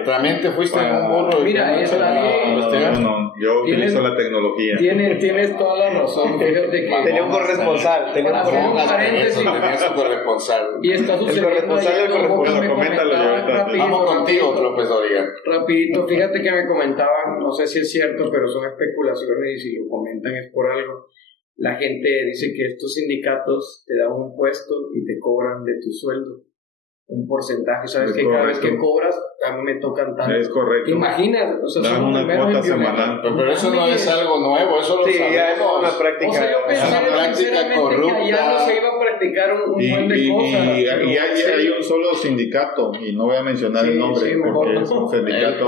También te fuiste en un burro. Mira, no, yo utilizo la tecnología. Tienes toda la razón. Fíjate que tenía un corresponsal. Tenías un corresponsal. Y está sucediendo. Vamos contigo, López Dóriga. Rapidito, fíjate que me comentaban, no sé si es cierto, pero son especulaciones y si lo comentan es por algo. La gente dice que estos sindicatos te dan un puesto y te cobran de tu sueldo un porcentaje, ¿sabes? Es que correcto. cada vez que cobras, a mí me tocan tanto. Es correcto. ¿Te imaginas? O sea, dan una cuota semanal. Pero eso no es algo nuevo, eso lo sabemos. Ya es una práctica. O sea, yo pensé una práctica corrupta. que ya no se iba a practicar un buen de cosas. Y hay un solo sindicato, y no voy a mencionar el nombre, porque es un sindicato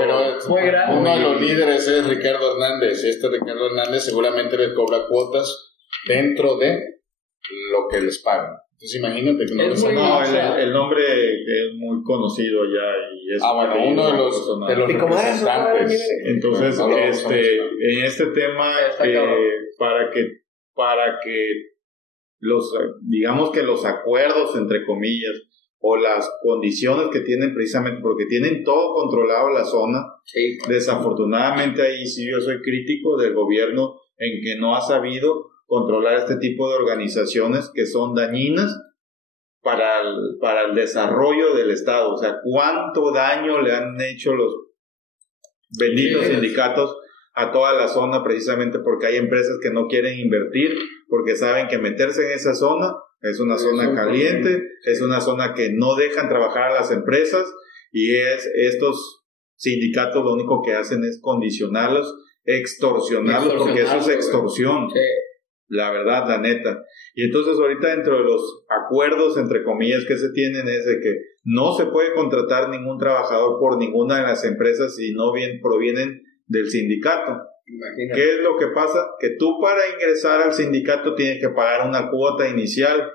muy grande. Uno de los líderes es Ricardo Hernández, y Ricardo Hernández seguramente les cobra cuotas dentro de lo que les pagan. Entonces imagínate que el nombre es muy conocido ya y es uno de los representantes. Entonces en este tema para que los acuerdos entre comillas o las condiciones que tienen precisamente porque tienen todo controlado la zona, desafortunadamente ahí sí yo soy crítico del gobierno en que no ha sabido controlar este tipo de organizaciones que son dañinas para el desarrollo del Estado. O sea, cuánto daño le han hecho los benditos sindicatos a toda la zona, precisamente porque hay empresas que no quieren invertir, porque saben que meterse en esa zona es una zona caliente, es una zona que no dejan trabajar a las empresas, y estos sindicatos lo único que hacen es condicionarlos, extorsionarlos, porque eso es extorsión. La verdad, la neta. Y entonces ahorita dentro de los acuerdos, entre comillas, que se tienen es de que no se puede contratar ningún trabajador por ninguna de las empresas si no provienen del sindicato. Imagínate. ¿Qué es lo que pasa? Que tú para ingresar al sindicato tienes que pagar una cuota inicial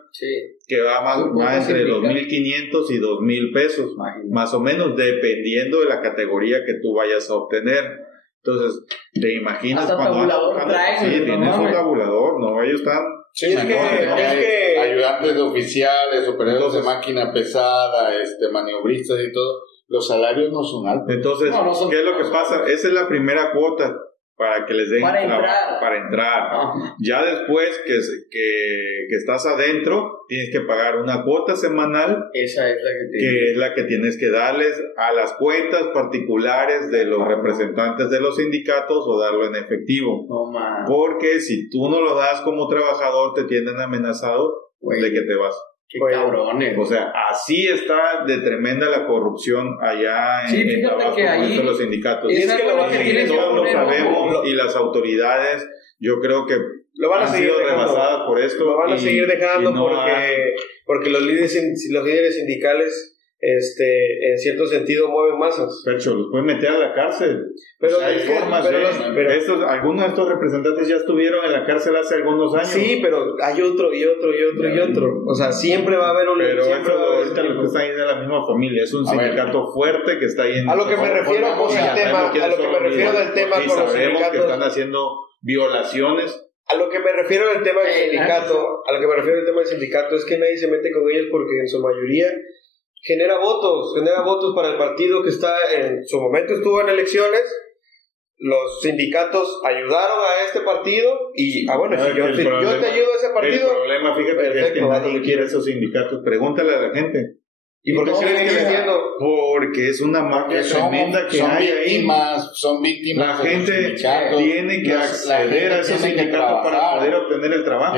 que va más entre 2,500 y 2,000 pesos, más o menos, dependiendo de la categoría que tú vayas a obtener. Entonces, ¿te imaginas cuando tienes un tabulador? No, ellos están... hay ayudantes de oficiales, operadores de máquina pesada, maniobristas y todo. Los salarios no son altos. Entonces, ¿qué es lo que pasa? Esa es la primera cuota para que les den para trabajo, para entrar. Ya después que estás adentro, tienes que pagar una cuota semanal. Esa es la que es la que tienes que darles a las cuentas particulares de los representantes de los sindicatos o darlo en efectivo. Porque si tú no lo das como trabajador, te tienen amenazado de que te vas. ¡Qué cabrones! O sea, así está de tremenda la corrupción allá en Tabasco con los sindicatos. Y es que todos lo sabemos y las autoridades, yo creo que lo van a han seguir sido dejando, rebasadas por esto. Lo van a seguir dejando porque los líderes sindicales en cierto sentido mueven masas. Percho, los pueden meter a la cárcel. Pero hay formas algunos de estos representantes ya estuvieron en la cárcel hace algunos años. Sí, pero hay otro y otro. O sea, siempre va a haber un... Pero ahorita lo que está ahí de la misma familia. Es un sindicato fuerte que está ahí en... A lo que me refiero con el tema, a lo que me refiero del tema con los sindicatos... que están haciendo violaciones. A lo que me refiero del tema del sindicato, es que nadie se mete con ellos porque en su mayoría genera votos para el partido que está en su momento estuvo en elecciones. Los sindicatos ayudaron a este partido y yo te ayudo a ese partido. El problema, fíjate, es que nadie quiere esos sindicatos. Pregúntale a la gente. ¿Y por qué siguen existiendo? Porque es una mafia tremenda que hay ahí. Son víctimas. La gente tiene que acceder a esos sindicatos para poder obtener el trabajo.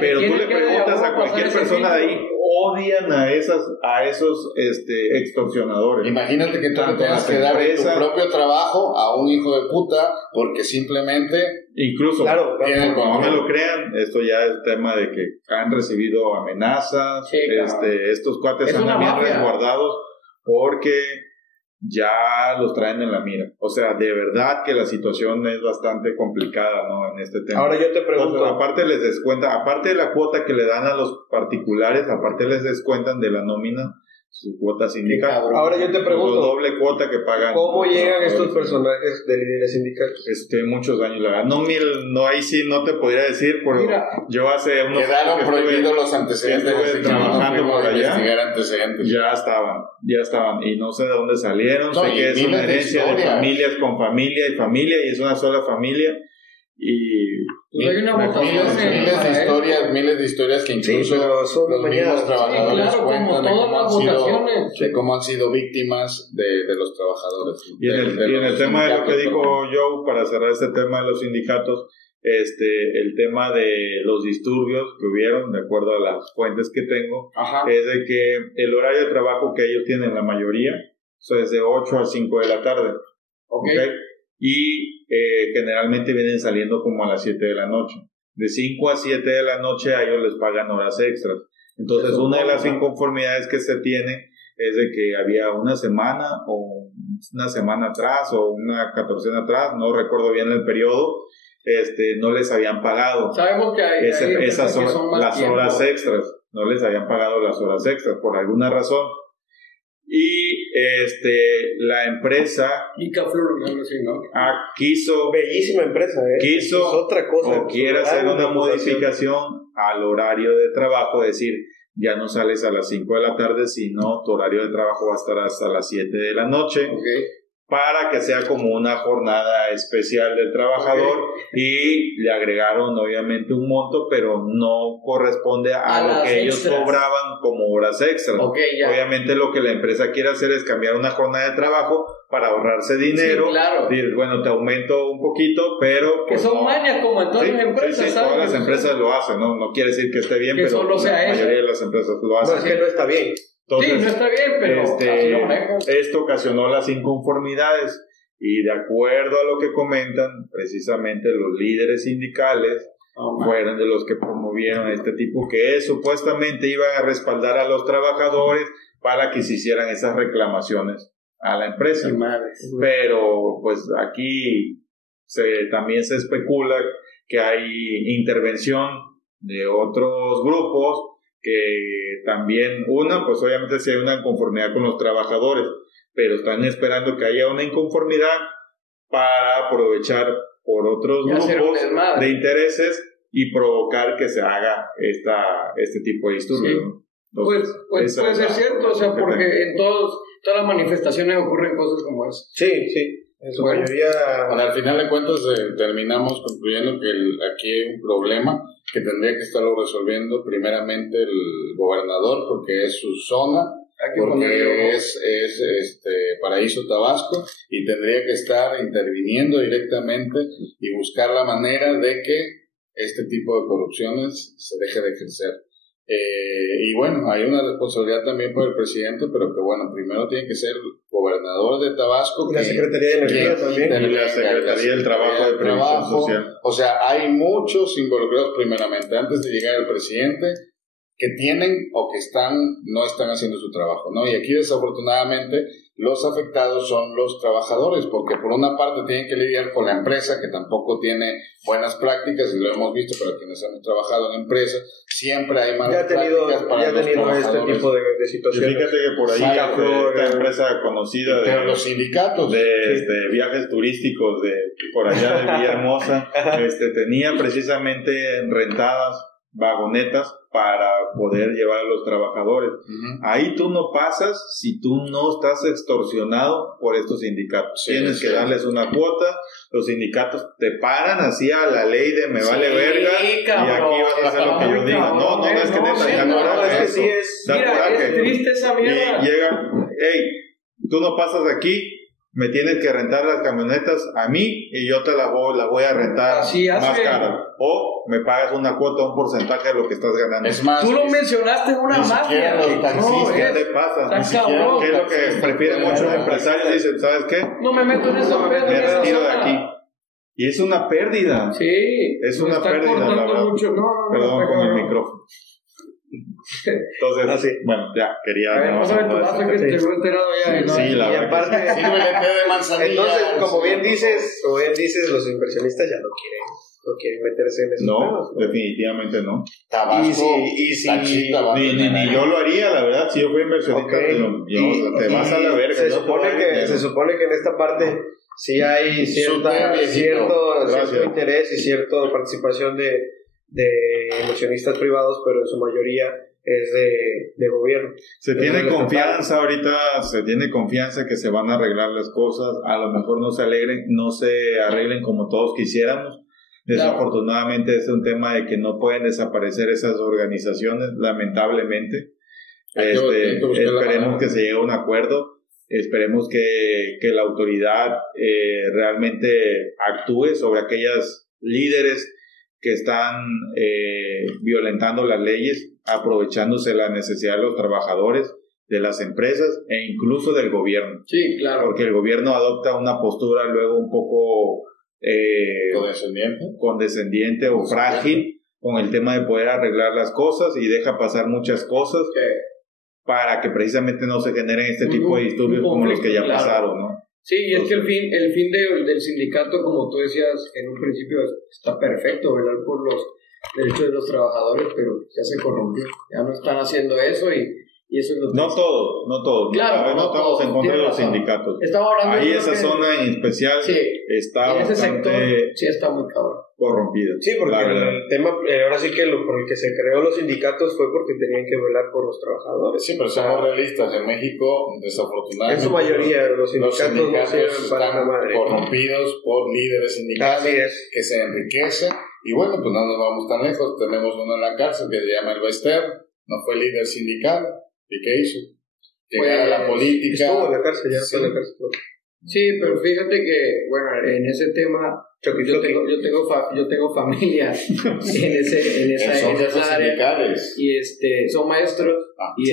Pero tú le preguntas a cualquier persona de ahí, odian a esos extorsionadores. Imagínate que tú le tengas que dar tu propio trabajo a un hijo de puta porque simplemente... Incluso, no me lo crean, esto ya es tema de que han recibido amenazas, estos cuates andan bien resguardados porque ya los traen en la mira. O sea, de verdad que la situación es bastante complicada, ¿no? En este tema. Ahora yo te pregunto. Entonces, aparte les descuentan, aparte de la cuota que le dan a los particulares, aparte les descuentan de la nómina su cuota sindical. Ahora yo te pregunto, doble cuota que pagan. ¿Cómo llegan estos personajes de líderes sindicales? Muchos años, la verdad. No, ahí sí no te podría decir, pero yo hace unos quedaron prohibidos los antecedentes. Estuve trabajando por allá. Ya estaban. Y no sé de dónde salieron. Sé que es una herencia de familias con familia, y es una sola familia. Y hay una miles de historias que incluso los mismos trabajadores cuentan de cómo han sido víctimas de los trabajadores. Y en el tema de lo que dijo Joe, para cerrar este tema de los sindicatos, el tema de los disturbios que hubieron, de acuerdo a las fuentes que tengo, es de que el horario de trabajo que ellos tienen, la mayoría, es de 8 a 5 de la tarde. ¿Okay? Y generalmente vienen saliendo como a las 7 de la noche. De 5 a 7 de la noche a ellos les pagan horas extras. Entonces, una de las inconformidades que se tiene es de que había una semana atrás o una 14 atrás, no recuerdo bien el periodo, no les habían pagado. Sabemos que hay esas son las horas extras, no les habían pagado las horas extras por alguna razón. Y la empresa quiso, bellísima empresa, quiso es otra cosa, quiere hacer una modificación al horario de trabajo, es decir, ya no sales a las 5 de la tarde, sino tu horario de trabajo va a estar hasta las 7 de la noche. Para que sea como una jornada especial del trabajador, y le agregaron obviamente un monto, pero no corresponde a lo que ellos cobraban como horas extras. Obviamente lo que la empresa quiere hacer es cambiar una jornada de trabajo para ahorrarse dinero. Decir, bueno, te aumento un poquito, pero... Que son mañas como en todas las empresas, ¿sabes? Todas las empresas lo hacen, no quiere decir que esté bien, que pero la mayoría de las empresas lo hacen. No, es que no está bien. Entonces, no está bien, pero esto ocasionó las inconformidades, y de acuerdo a lo que comentan, precisamente los líderes sindicales fueron de los que promovieron este tipo que supuestamente iba a respaldar a los trabajadores para que se hicieran esas reclamaciones a la empresa. Pero pues aquí también se especula que hay intervención de otros grupos que también, pues obviamente si hay una inconformidad con los trabajadores, pero están esperando que haya una inconformidad para aprovechar por otros grupos de intereses y provocar que se haga este tipo de disturbios. Pues puede ser cierto, o sea, porque en todas las manifestaciones ocurren cosas como eso. Sí. En su mayoría... Bueno, al final de cuentas terminamos concluyendo que aquí hay un problema que tendría que estarlo resolviendo primeramente el gobernador, porque es su zona, porque es Paraíso Tabasco, y tendría que estar interviniendo directamente y buscar la manera de que este tipo de corrupciones se deje de ejercer. Y bueno, hay una responsabilidad también por el presidente, pero que bueno, primero tiene que ser el gobernador de Tabasco. Y la Secretaría de Energía también. Y la Secretaría del Trabajo de Previsión Social. O sea, hay muchos involucrados primeramente, antes de llegar al presidente, que tienen o que no están haciendo su trabajo, ¿no? Y aquí desafortunadamente los afectados son los trabajadores, porque por una parte tienen que lidiar con la empresa, que tampoco tiene buenas prácticas, y lo hemos visto para quienes hemos trabajado en empresas, siempre hay malas prácticas para los trabajadores. Este tipo de situaciones. Y fíjate que por ahí esta empresa conocida de los sindicatos de viajes turísticos de por allá de Villahermosa, tenía precisamente rentadas vagonetas para poder llevar a los trabajadores. Ahí tú no pasas si tú no estás extorsionado por estos sindicatos. Tienes que darles una cuota. Los sindicatos te paran así a la ley de me vale verga, cabrón, y aquí vas a hacer lo que yo diga. No, es que neta, es que sí es. Mira, es triste esa mierda. Y llegan, hey, tú no pasas aquí, me tienes que rentar las camionetas a mí y yo te la voy a rentar más cara. O me pagas una cuota, un porcentaje de lo que estás ganando. Es más, tú lo mencionaste en una mafia. ¿Qué te pasa? ¿Qué es lo que prefieren muchos empresarios? Dicen, ¿sabes qué? No me meto en eso, me retiro de aquí. Y es una pérdida. Sí. Es una pérdida, la verdad. Mucho. Perdón con el micrófono. Entonces, bueno, ya quería. A ver, vamos a ver tu vaso que te he enterado ya. Sí, la y aparte, de manzanilla. Entonces, como bien dices, los inversionistas ya no quieren meterse en eso. No, definitivamente no. Tabasco, ni yo lo haría, la verdad. Si yo fuera inversionista, te vas a la verga. Se supone que en esta parte sí hay cierto interés y cierta participación de inversionistas privados, pero en su mayoría es de gobierno. Se tiene confianza que se van a arreglar las cosas. A lo mejor no se arreglen como todos quisiéramos. Desafortunadamente es un tema de que no pueden desaparecer esas organizaciones, lamentablemente. Esperemos que se llegue a un acuerdo. Esperemos que la autoridad realmente actúe sobre aquellas líderes que están violentando las leyes, aprovechándose la necesidad de los trabajadores, de las empresas e incluso del gobierno. Sí, claro. Porque el gobierno adopta una postura luego un poco condescendiente o frágil con el tema de poder arreglar las cosas y deja pasar muchas cosas para que precisamente no se generen este tipo de disturbios como los que ya pasaron, ¿no? Sí, y es que el fin del sindicato, como tú decías en un principio, está perfecto, velar por los derechos de los trabajadores, pero ya se corrompió, ya no están haciendo eso y eso es lo que... No todos. Claro, no estamos en contra de los sindicatos. Estamos hablando ahí esa zona en especial está en ese bastante sector, sí está muy cabrón. corrompida. Sí, porque el tema, ahora sí que por el que se creó los sindicatos fue porque tenían que velar por los trabajadores. Sí, pero seamos realistas, en México, desafortunadamente, en su mayoría los sindicatos no sirven para la madre. Corrompidos por líderes sindicales que se enriquecen. Y bueno, pues no nos vamos tan lejos. Tenemos uno en la cárcel que se llama el Bester, no fue líder sindical. ¿Y qué hizo? Llegar a la política. Estuvo en la cárcel, ya está en la cárcel. Sí, pero fíjate que, bueno, en ese tema yo tengo familia en esa área y son maestros y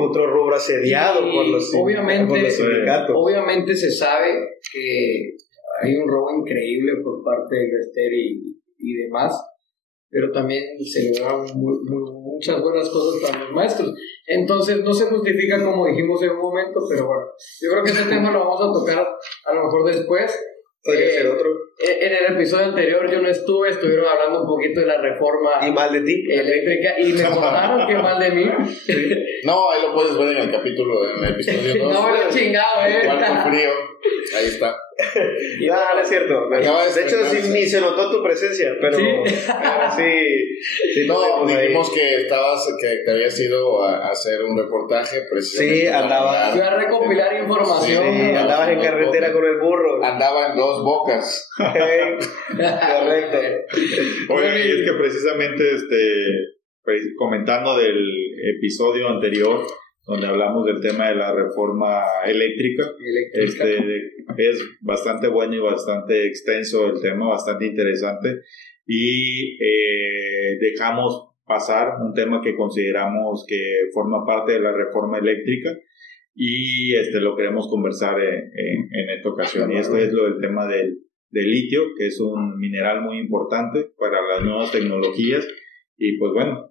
otro rubro asediado por los sindicatos. Obviamente se sabe que hay un robo increíble por parte del Bester y demás, pero también se lograron muchas buenas cosas para los maestros. Entonces no se justifica como dijimos en un momento, pero bueno, yo creo que ese tema lo vamos a tocar a lo mejor después. Podría ser otro. En el episodio anterior yo no estuvieron hablando un poquito de la reforma y mal de ti eléctrica y me contaron que mal de mí. No, ahí lo puedes ver en el episodio 2. No me lo chingado, Cuarto frío, ahí está. No es cierto. De hecho, ni se notó tu presencia, pero sí. No, dijimos que te habías ido a hacer un reportaje precisamente. Sí, andabas. Fui a recopilar información. Sí, andabas en carretera con el burro. Andaba en 2 bocas. Correcto. Oye, y es que precisamente comentando del episodio anterior, donde hablamos del tema de la reforma eléctrica. Es bastante bueno y bastante extenso el tema, bastante interesante, y dejamos pasar un tema que consideramos que forma parte de la reforma eléctrica y lo queremos conversar en esta ocasión, y esto es lo del tema del litio, que es un mineral muy importante para las nuevas tecnologías, y pues bueno,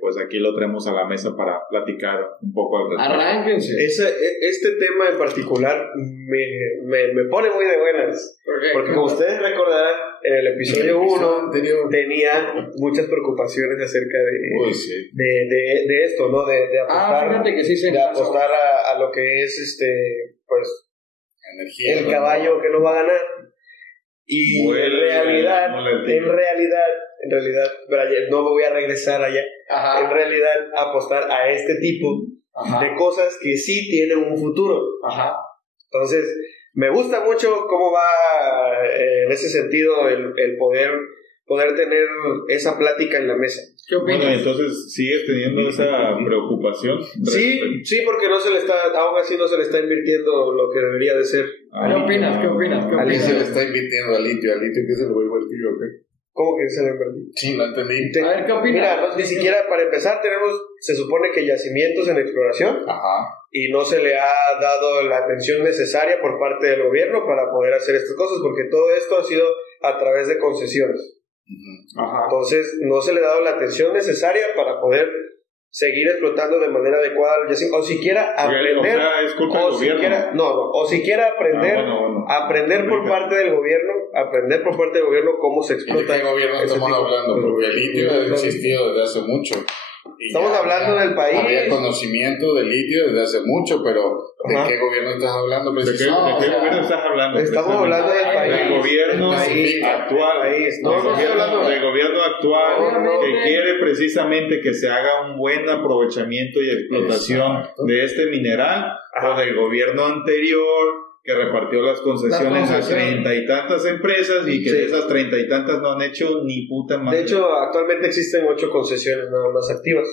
pues aquí lo traemos a la mesa para platicar un poco al respecto. Arránquense. Este tema en particular me pone muy de buenas. Porque como ustedes recordarán, en el episodio 1 tenía muchas preocupaciones acerca de esto, ¿no? De apostar, fíjate que sí de apostar a lo que es pues energía, el caballo que nos va a ganar. Y en realidad, Brian, no me voy a regresar allá. Ajá. En realidad, apostar a este tipo de cosas que sí tienen un futuro. Ajá. Entonces, me gusta mucho cómo va en ese sentido el poder tener esa plática en la mesa. ¿Qué opinas? Bueno, entonces, ¿sigues teniendo esa preocupación? Sí, porque aún así no se le está invirtiendo lo que debería de ser. ¿Qué opinas? A litio se le está invirtiendo a litio que se lo voy a invertir, ¿ok? ¿Cómo que se le invirtió? Sí, no entendí. A ver, ¿qué opinas? Mira, ni siquiera para empezar se supone que yacimientos en exploración. Y no se le ha dado la atención necesaria por parte del gobierno para poder hacer estas cosas, porque todo esto ha sido a través de concesiones. Entonces no se le ha dado la atención necesaria para poder seguir explotando de manera adecuada o siquiera aprender o siquiera aprender por parte del gobierno cómo se explota. ¿De qué gobierno estamos hablando? Porque el litio ha existido desde hace mucho. Estamos hablando del país. Había conocimiento del litio desde hace mucho, pero ¿de qué gobierno estás hablando? ¿De qué gobierno estás hablando? Estamos hablando del país. Del gobierno actual. Del gobierno actual que quiere precisamente que se haga un buen aprovechamiento y explotación de este mineral, o del gobierno anterior que repartió las concesiones a 30 y tantas empresas y que de esas 30 y tantas no han hecho ni puta madre. De hecho, actualmente existen 8 concesiones nada más activas,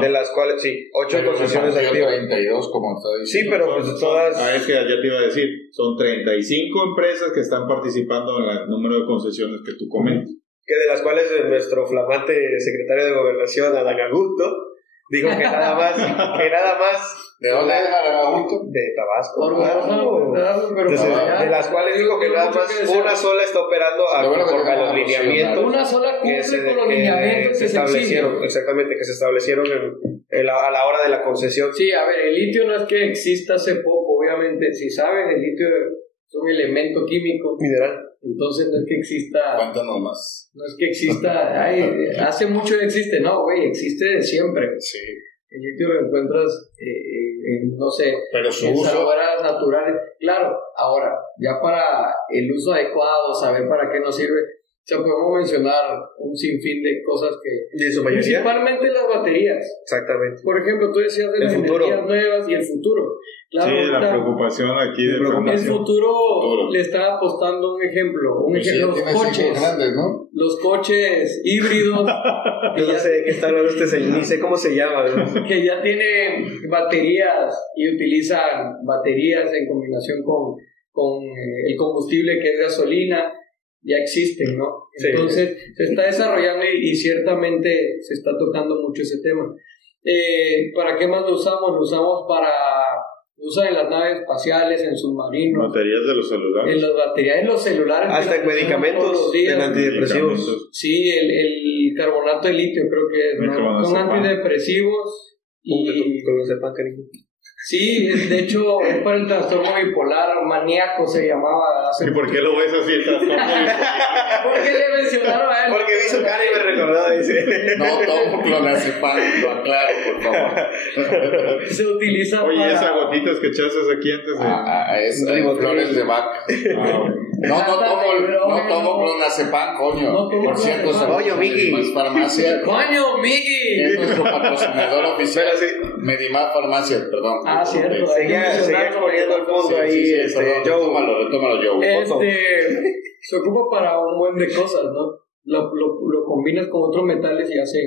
de las cuales, 8 concesiones activas. 32, como está diciendo. Sí, pero pues todas... Es que ya te iba a decir, son 35 empresas que están participando en el número de concesiones que tú comentas. Que de las cuales nuestro flamante secretario de Gobernación, Adán Augusto, dijo que nada más ¿de dónde es Adán Augusto? De Tabasco. Entonces, de las cuales dijo que nada más una sola está operando conforme a los lineamientos. Una sola cumple con los lineamientos que se establecieron. Exactamente, que se establecieron a la hora de la concesión. Sí, a ver, el litio no es que exista hace poco, obviamente. Si sabes, el litio es un elemento químico. Mineral. Entonces no es que exista. Cuéntanos más. No es que exista. Hace mucho que existe, no, güey, existe de siempre. Sí. El litio lo encuentras, no sé, pero su en uso salmueras naturales. Claro, ahora, ya para el uso adecuado, saber para qué nos sirve. O sea, podemos mencionar un sinfín de cosas que... ¿Y en su mayoría? Principalmente las baterías. Exactamente. Por ejemplo, tú decías de las energías nuevas y el futuro. Claro, sí, la preocupación aquí de el futuro le está apostando un ejemplo. Los coches. Grandes, ¿no? Los coches híbridos. Yo no sé de qué está hablando este señor, ni sé cómo se llama, ¿no? Que ya tienen baterías y utilizan baterías en combinación con el combustible que es gasolina. Ya existen, ¿no? Entonces se está desarrollando y ciertamente se está tocando mucho ese tema. ¿Para qué más lo usamos? Lo usamos lo usan en las naves espaciales, en submarinos. Baterías de los celulares. En las baterías de los celulares. Hasta en medicamentos, en antidepresivos. Sí, el carbonato de litio creo que son antidepresivos. Sí, de hecho es para el trastorno bipolar maníaco, se llamaba. ¿Y por qué lo ves así el trastorno bipolar? ¿Por qué le mencionaron a él? Porque vi su cara y me recordó, dice. No tomo clonazepam, lo aclaro, por favor. Se utiliza Oye, esas gotitas que echas aquí antes de... es flores de vaca. No tomo clonazepam, coño. No tomo por cierto, Coño, Miki. Medimás Farmacia. ¡Coño, Miki! Es nuestro patrocinador oficial. Medimás Farmacia, perdón. Cierto. Seguía poniendo el fondo ahí, Joe. Retómalo, Joe. Se ocupa para un buen de cosas, ¿no? Lo combinas con otros metales y hace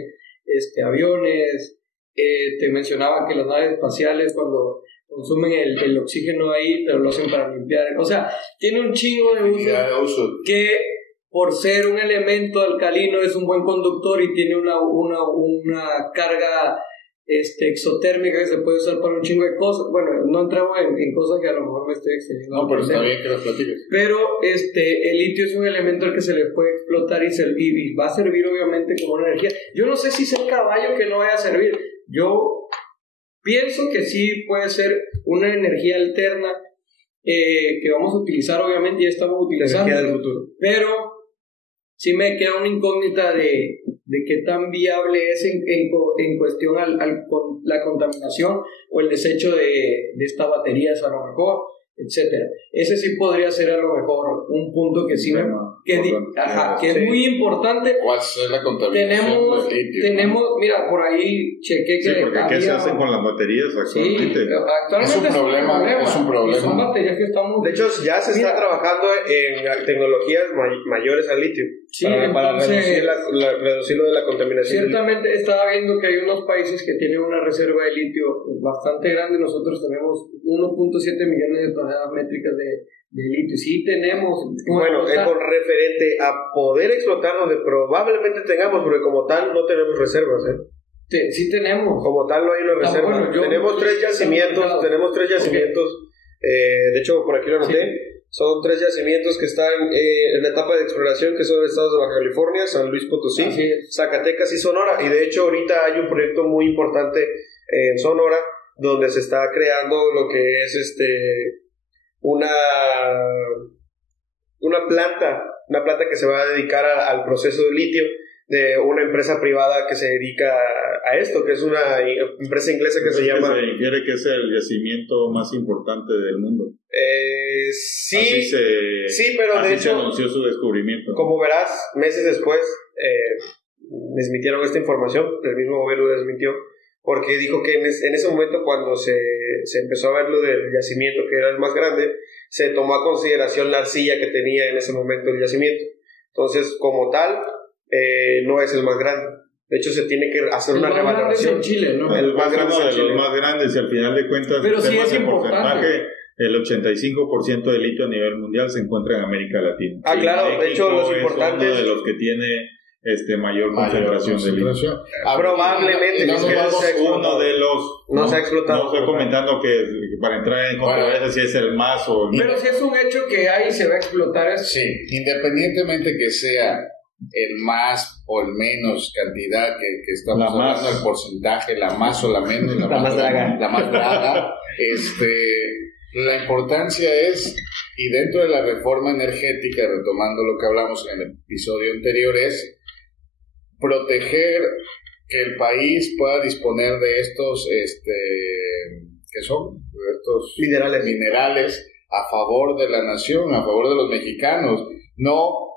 aviones. Te mencionaba que las naves espaciales, cuando consumen el oxígeno ahí, pero lo hacen para limpiar. O sea, tiene un chingo de uso que, por ser un elemento alcalino, es un buen conductor y tiene una carga exotérmica que se puede usar para un chingo de cosas. Bueno, no entramos en cosas que a lo mejor me estoy excediendo. No, pero está bien que las platiques. Pero el litio es un elemento al que se le puede explotar y va a servir obviamente como una energía. Yo no sé si es el caballo que no vaya a servir. Yo pienso que sí puede ser una energía alterna que vamos a utilizar, obviamente ya estamos utilizando. Energía del futuro. Pero sí me queda una incógnita de qué tan viable es en cuestión con la contaminación o el desecho de estas baterías a lo mejor, etcétera. Ese sí podría ser a lo mejor un punto que sí que es muy importante. ¿Cuál es la contaminación del litio? Tenemos, mira, por ahí chequé que porque ¿qué se hacen con las baterías actualmente? Sí, actualmente es un problema. Son baterías que estamos... De hecho, ya se está trabajando en tecnologías mayores al litio. Sí, para reducir lo de la contaminación. Ciertamente estaba viendo que hay unos países que tienen una reserva de litio bastante grande. Nosotros tenemos 1.7 millones de toneladas métricas de litio. Sí tenemos. Bueno, es con referente a poder explotar donde probablemente tengamos, porque como tal no tenemos reservas, sí tenemos. Como tal no hay una reserva. Tenemos tres yacimientos. De hecho, por aquí lo anoté. Sí. Son 3 yacimientos que están en la etapa de exploración, que son los estados de Baja California, San Luis Potosí, Zacatecas y Sonora. Y de hecho ahorita hay un proyecto muy importante en Sonora donde se está creando lo que es una planta que se va a dedicar al proceso de litio de una empresa privada que se dedica a esto, que es una empresa inglesa que se llama... Se infiere que es el yacimiento más importante del mundo. Sí, pero de hecho se anunció su descubrimiento. Como verás, meses después desmintieron esta información, el mismo gobierno desmintió, porque dijo que en ese momento, cuando se empezó a ver lo del yacimiento, que era el más grande, se tomó a consideración la arcilla que tenía en ese momento el yacimiento. Entonces, como tal, no es el más grande. De hecho, se tiene que hacer una revaloración. En Chile, ¿no? El más grande de los más grandes, y al final de cuentas, pero sí es de importante. Porcentaje, el 85% del litio a nivel mundial se encuentra en América Latina. Claro, México de hecho, los importantes. Es uno de los que tiene mayor concentración de litio. Probablemente uno de los. No se ha explotado. No estoy comentando que para entrar en controversia si es el más o el. Pero si es un hecho que hay y se va a explotar. Sí, independientemente que sea el más o el menos cantidad que estamos hablando, el porcentaje, la más o la menos, la más draga, la importancia es, y dentro de la reforma energética, retomando lo que hablamos en el episodio anterior, es proteger que el país pueda disponer de estos ¿qué son? Estos minerales a favor de la nación, a favor de los mexicanos, no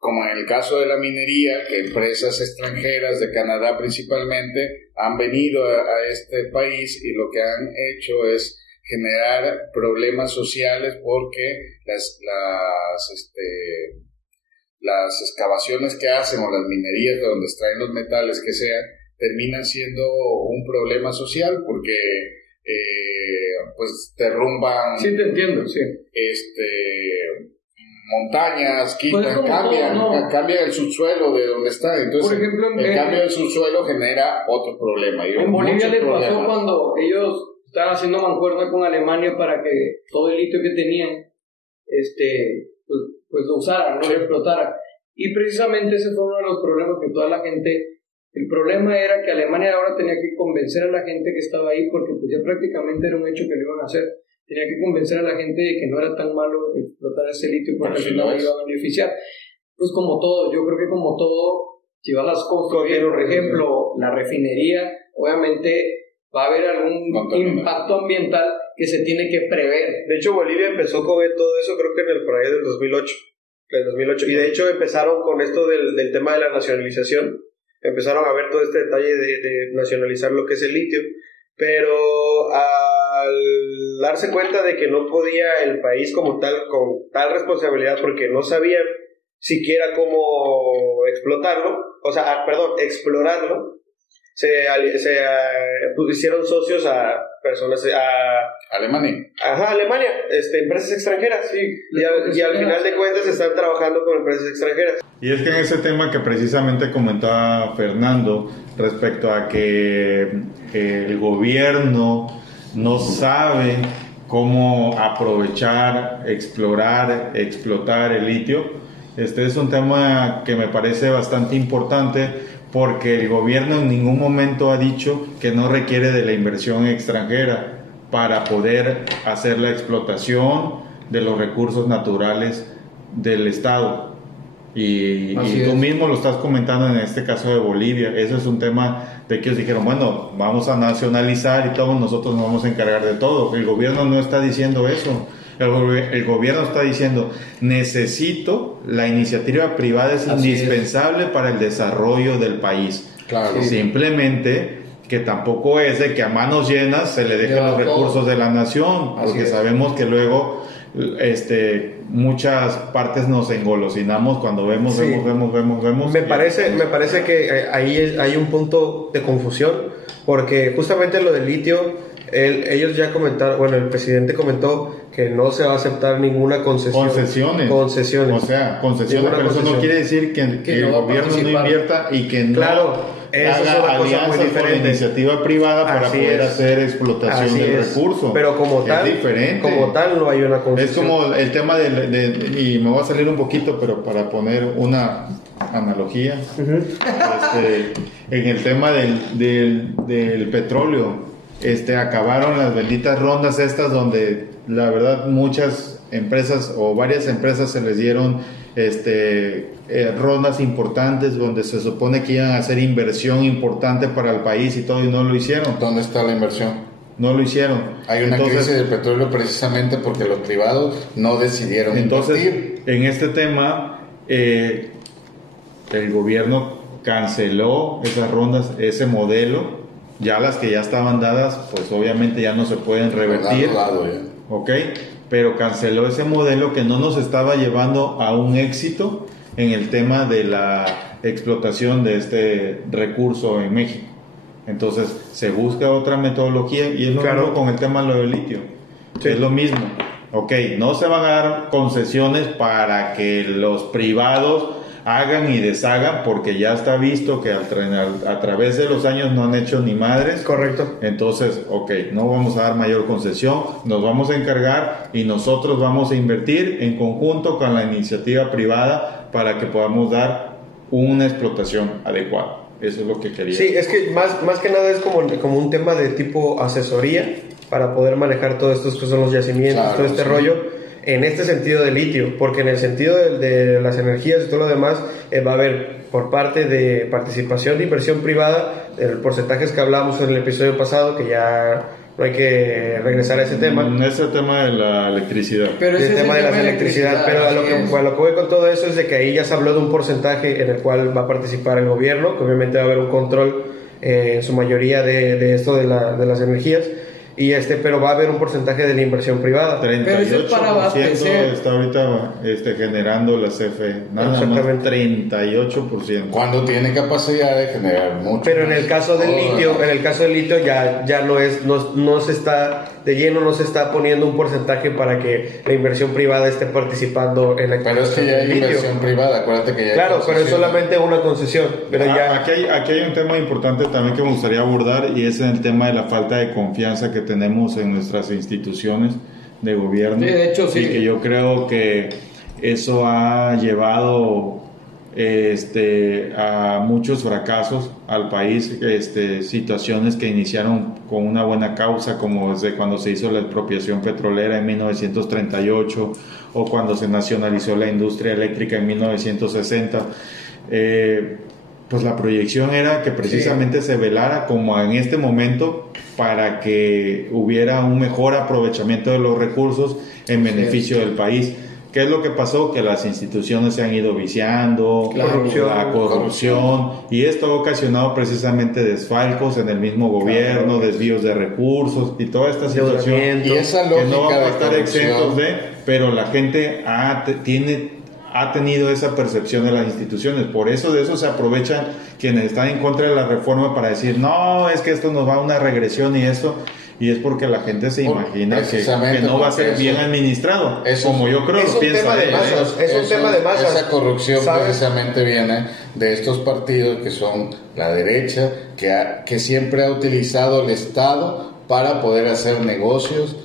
como en el caso de la minería, que empresas extranjeras de Canadá principalmente han venido a este país y lo que han hecho es generar problemas sociales porque las excavaciones que hacen o las minerías de donde extraen los metales que sean terminan siendo un problema social porque pues derrumban. Sí, te entiendo, sí. Montañas, quitan, cambian el subsuelo de donde está. Entonces, por ejemplo, el cambio del subsuelo genera otro problema. En Bolivia les pasó cuando ellos estaban haciendo mancuerna con Alemania para que todo el litio que tenían pues lo usaran, no lo explotaran. Y precisamente ese fue uno de los problemas que toda la gente... El problema era que Alemania ahora tenía que convencer a la gente que estaba ahí, porque pues ya prácticamente era un hecho que lo iban a hacer. Tenía que convencer a la gente de que no era tan malo explotar ese litio porque al final iba a beneficiar. Pues como todo, yo creo que como todo, si vas a construir, por ejemplo, la refinería, obviamente va a haber algún impacto ambiental que se tiene que prever. De hecho, Bolivia empezó con todo eso, creo que por ahí del 2008. Y de hecho empezaron con esto del tema de la nacionalización. Empezaron a ver todo este detalle de nacionalizar lo que es el litio. Pero al darse cuenta de que no podía el país como tal, con tal responsabilidad, porque no sabían siquiera cómo explorarlo, hicieron socios a personas, Alemania. Alemania, empresas extranjeras, sí, y al final de cuentas están trabajando con empresas extranjeras. Y es que en ese tema que precisamente comentaba Fernando respecto a que el gobierno no sabe cómo aprovechar, explorar, explotar el litio, este es un tema que me parece bastante importante, porque el gobierno en ningún momento ha dicho que no requiere de la inversión extranjera para poder hacer la explotación de los recursos naturales del Estado. Y tú mismo lo estás comentando en este caso de Bolivia. Eso es un tema de que ellos dijeron, bueno, vamos a nacionalizar y todos nosotros nos vamos a encargar de todo. El gobierno no está diciendo eso. El gobierno está diciendo, necesito, la iniciativa privada es indispensable para el desarrollo del país. Claro. Simplemente que tampoco es de que a manos llenas se le dejen los recursos de la nación, porque sabemos que luego muchas partes nos engolosinamos cuando vemos. Me parece que ahí hay un punto de confusión, porque justamente lo del litio, ellos ya comentaron, bueno, el presidente comentó que no se va a aceptar ninguna concesión. Concesiones. O sea, concesiones, pero eso no quiere decir que el gobierno no invierta y que no haga alianzas con la iniciativa privada para poder hacer explotación del recurso. Pero como tal no hay una concesión. Es como el tema y me voy a salir un poquito, pero para poner una analogía, en el tema del petróleo, acabaron las benditas rondas estas donde la verdad muchas empresas o varias empresas se les dieron rondas importantes donde se supone que iban a hacer inversión importante para el país y todo, y no lo hicieron. ¿Dónde está la inversión? No lo hicieron. Hay una crisis del petróleo precisamente porque los privados no decidieron invertir. En este tema el gobierno canceló esas rondas, ese modelo. Ya las que ya estaban dadas, pues obviamente ya no se pueden revertir. ¿Ok? Pero canceló ese modelo que no nos estaba llevando a un éxito en el tema de la explotación de este recurso en México. Entonces se busca otra metodología y es lo mismo con el tema de lo del litio. Sí. Es lo mismo. Ok, no se van a dar concesiones para que los privados hagan y deshagan, porque ya está visto que a través de los años no han hecho ni madres. Correcto. Entonces, ok, no vamos a dar mayor concesión, nos vamos a encargar y nosotros vamos a invertir en conjunto con la iniciativa privada para que podamos dar una explotación adecuada. Eso es lo que quería. Sí, es que más que nada es como un tema de tipo asesoría para poder manejar todos estos que son los yacimientos, todo este rollo. En este sentido de litio, porque en el sentido de las energías y todo lo demás, va a haber por parte de participación de inversión privada, el porcentajes que hablamos en el episodio pasado, que ya no hay que regresar a ese tema. Ese tema de la electricidad. Pero el tema de la electricidad, pero a lo que voy con todo eso es de que ahí ya se habló de un porcentaje en el cual va a participar el gobierno, que obviamente va a haber un control en su mayoría de esto de las energías. Pero va a haber un porcentaje de la inversión privada. 38% está ahorita generando la CFE. Nada más 38%. Cuando tiene capacidad de generar mucho. Pero en el caso del litio, ya no se está de lleno, no se está poniendo un porcentaje para que la inversión privada esté participando en la. Pero es que ya hay inversión privada, acuérdate que ya. Claro, pero es solamente una concesión. Pero aquí hay un tema importante también que me gustaría abordar, y es el tema de la falta de confianza que tenemos en nuestras instituciones de gobierno. Sí, de hecho, sí. Y que yo creo que eso ha llevado a muchos fracasos al país, situaciones que iniciaron con una buena causa, como desde cuando se hizo la expropiación petrolera en 1938 o cuando se nacionalizó la industria eléctrica en 1960. pues la proyección era que precisamente se velara como en este momento para que hubiera un mejor aprovechamiento de los recursos en beneficio del país. ¿Qué es lo que pasó? Que las instituciones se han ido viciando, la corrupción, y esto ha ocasionado precisamente desfalcos en el mismo gobierno, desvíos de recursos y toda esta situación y esa lógica que no vamos a estar de exentos de, pero la gente ha tenido esa percepción de las instituciones. Por eso de eso se aprovechan quienes están en contra de la reforma para decir, no, es que esto nos va a una regresión y esto, y es porque la gente se imagina que no va a ser bien administrado, como yo creo que piensa él. Es un tema de masas. Esa corrupción precisamente viene de estos partidos que son la derecha, que siempre ha utilizado el Estado para poder hacer negocios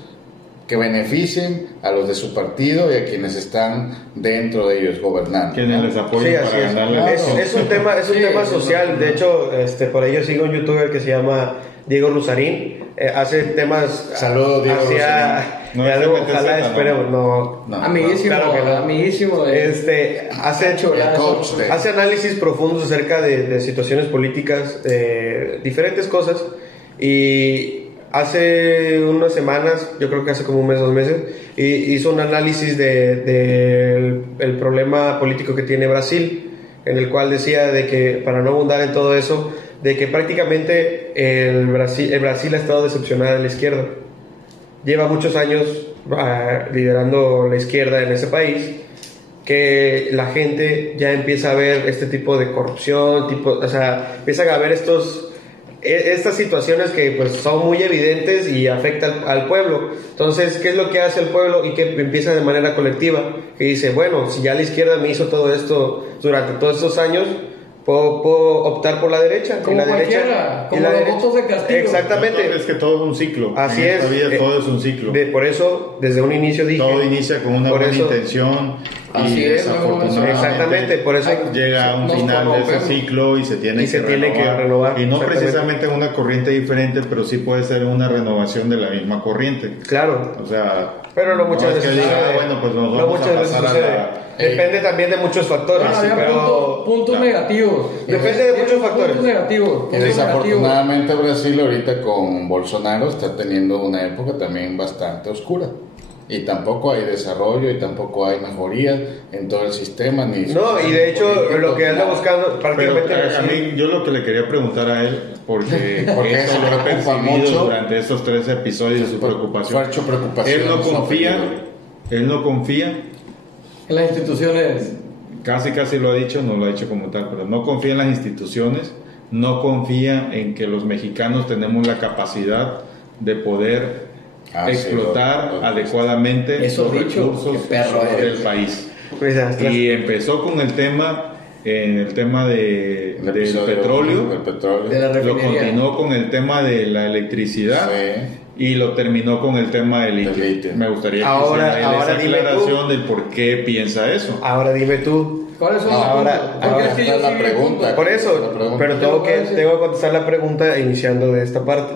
que beneficien a los de su partido y a quienes están dentro de ellos gobernando. Quienes les apoyan para ganarle. Es un tema social. De hecho, por ahí yo sigo un youtuber que se llama Diego Rusarín. Hace temas. Saludos, Diego Rusarín. Ojalá, esperemos. No. Amiguísimo. Claro que no. Amiguísimo. Hace análisis profundos acerca de situaciones políticas, diferentes cosas. Y hace unas semanas, yo creo que hace como un mes, 2 meses, hizo un análisis del problema político que tiene Brasil, en el cual decía de que, para no abundar en todo eso, de que prácticamente el Brasil ha estado decepcionada de la izquierda. Lleva muchos años liderando la izquierda en ese país, que la gente ya empieza a ver este tipo de corrupción, empiezan a ver estas situaciones que pues son muy evidentes y afectan al pueblo. Entonces, ¿qué es lo que hace el pueblo? Y que empieza de manera colectiva, que dice, bueno, si ya la izquierda me hizo todo esto durante todos estos años, puedo optar por la derecha. Como la cualquiera, como los votos de castigo. Exactamente. No, es que todo es un ciclo. Así en es. esta vida todo es un ciclo. Por eso, desde un inicio dije... Todo inicia con una buena intención. Así y desafortunadamente, exactamente, por eso llega a un final de ese ciclo y se tiene que renovar. Y no precisamente en una corriente diferente, pero sí puede ser una renovación de la misma corriente. Claro. O sea, pero no muchas veces sucede. Bueno, pues nos vamos a pasar a la... Depende también de muchos factores. Puntos negativos. Depende de muchos factores. Puntos negativos. Desafortunadamente Brasil ahorita con Bolsonaro está teniendo una época también bastante oscura. Y tampoco hay desarrollo y tampoco hay mejoría en todo el sistema. Y de hecho lo que anda buscando prácticamente... A mí, yo lo que le quería preguntar a él, porque eso lo he percibido durante estos 3 episodios, su preocupación. Él no confía en las instituciones. Casi lo ha dicho, no lo ha dicho como tal, pero no confía en las instituciones, no confía en que los mexicanos tenemos la capacidad de poder explotar adecuadamente los recursos del país. Y empezó con el tema del petróleo, lo continuó con el tema de la electricidad y lo terminó con el tema del litio. Me gustaría que hiciera esa aclaración del por qué piensa eso. Ahora dime tú. ¿Cuáles son ahora es la pregunta? Por eso, pero tengo que contestar la pregunta iniciando de esta parte.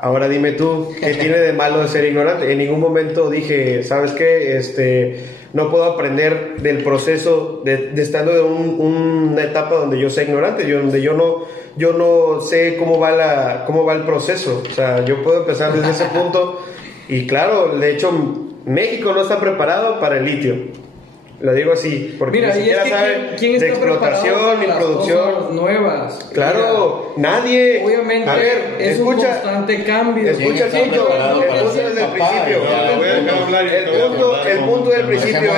Ahora dime tú, ¿qué tiene de malo de ser ignorante? En ningún momento dije, ¿sabes qué? No puedo aprender del proceso de estando en una etapa donde yo sea ignorante, donde yo no sé cómo va el proceso. O sea, yo puedo empezar desde ese punto. Y claro, de hecho, México no está preparado para el litio. Lo digo así, porque ni siquiera saben de explotación ni producción nuevas. Claro, nadie. Obviamente, es un constante cambio. Escucha el punto desde el principio.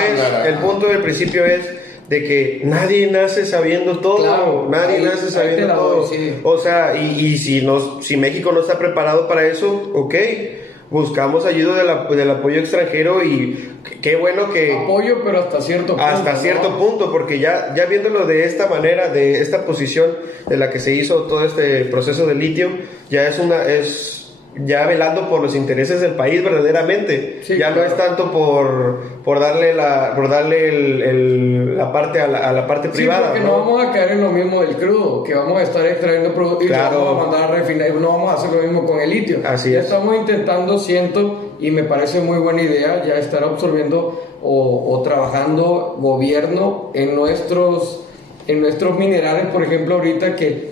El punto del principio es de que nadie nace sabiendo todo. Claro, nace sabiendo todo. Sí. O sea, y si México no está preparado para eso, ok. Buscamos ayuda del apoyo extranjero y qué bueno que... Apoyo, pero hasta cierto punto. Hasta cierto punto, porque ya viéndolo de esta manera, de esta posición de la que se hizo todo este proceso de litio, ya es velando por los intereses del país verdaderamente. Sí, ya claro. No es tanto por darle la parte a la parte privada. Porque no vamos a caer en lo mismo del crudo, que vamos a estar extrayendo productos y lo vamos a mandar a refinar, no vamos a hacer lo mismo con el litio. Así ya es. Estamos intentando, y me parece muy buena idea, ya estar absorbiendo o trabajando gobierno en nuestros en nuestros minerales, por ejemplo, ahorita que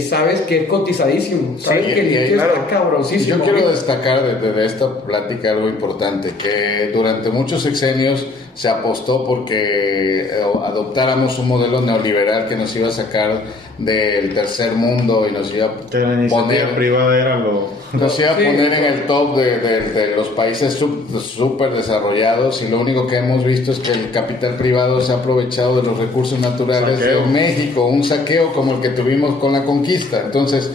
sabes que es cotizadísimo, sabes que el litio está cabroncísimo. Yo quiero destacar de esta plática algo importante, que durante muchos sexenios se apostó porque adoptáramos un modelo neoliberal que nos iba a sacar del tercer mundo y nos iba a poner privada era nos iba a poner en el top de los países súper desarrollados, y lo único que hemos visto es que el capital privado se ha aprovechado de los recursos naturales de México, un saqueo como el que tuvimos con la conquista. Entonces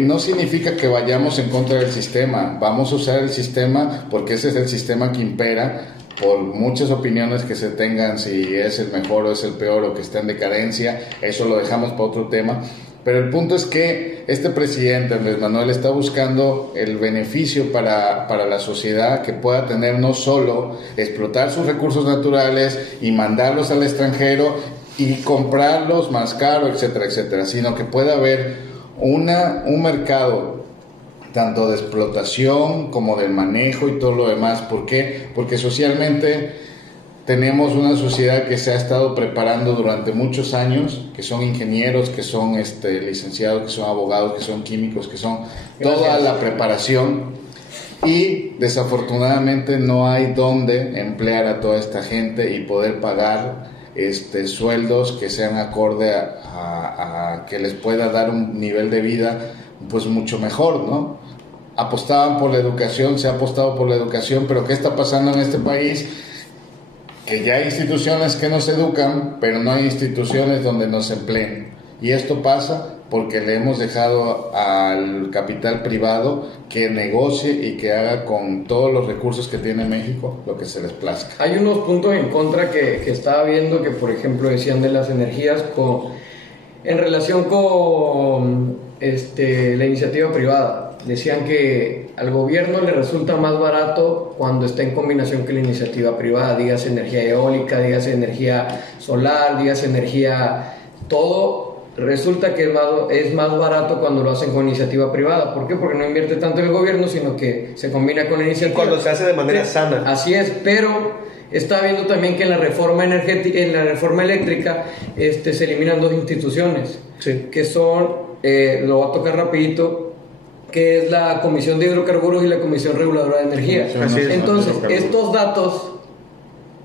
no significa que vayamos en contra del sistema, vamos a usar el sistema porque ese es el sistema que impera, por muchas opiniones que se tengan, si es el mejor o es el peor o que está en decadencia, eso lo dejamos para otro tema. Pero el punto es que este presidente, Andrés Manuel, está buscando el beneficio para la sociedad, que pueda tener no solo explotar sus recursos naturales y mandarlos al extranjero y comprarlos más caro, etcétera, etcétera, sino que pueda haber un mercado tanto de explotación como del manejo y todo lo demás. ¿Por qué? Porque socialmente tenemos una sociedad que se ha estado preparando durante muchos años, que son ingenieros, que son licenciados, que son abogados, que son químicos, que son toda la preparación, y desafortunadamente no hay donde emplear a toda esta gente y poder pagar sueldos que sean acorde a que les pueda dar un nivel de vida pues mucho mejor, ¿no? Apostaban por la educación, se ha apostado por la educación, pero ¿qué está pasando en este país? Que ya hay instituciones que nos educan, pero no hay instituciones donde nos empleen. Y esto pasa porque le hemos dejado al capital privado que negocie y que haga con todos los recursos que tiene México lo que se les plazca. Hay unos puntos en contra que estaba viendo, que por ejemplo decían de las energías en relación con la iniciativa privada. Decían que al gobierno le resulta más barato cuando está en combinación con la iniciativa privada, dígase energía eólica, dígase energía solar, dígase energía, todo resulta que es más barato cuando lo hacen con iniciativa privada. ¿Por qué? Porque no invierte tanto el gobierno, sino que se combina con la iniciativa. Y cuando se hace de manera sana. Así es, pero está viendo también que en la reforma energética, en la reforma eléctrica, se eliminan dos instituciones, que son, lo voy a tocar rapidito, que es la Comisión de Hidrocarburos y la Comisión Reguladora de Energía. Entonces, estos datos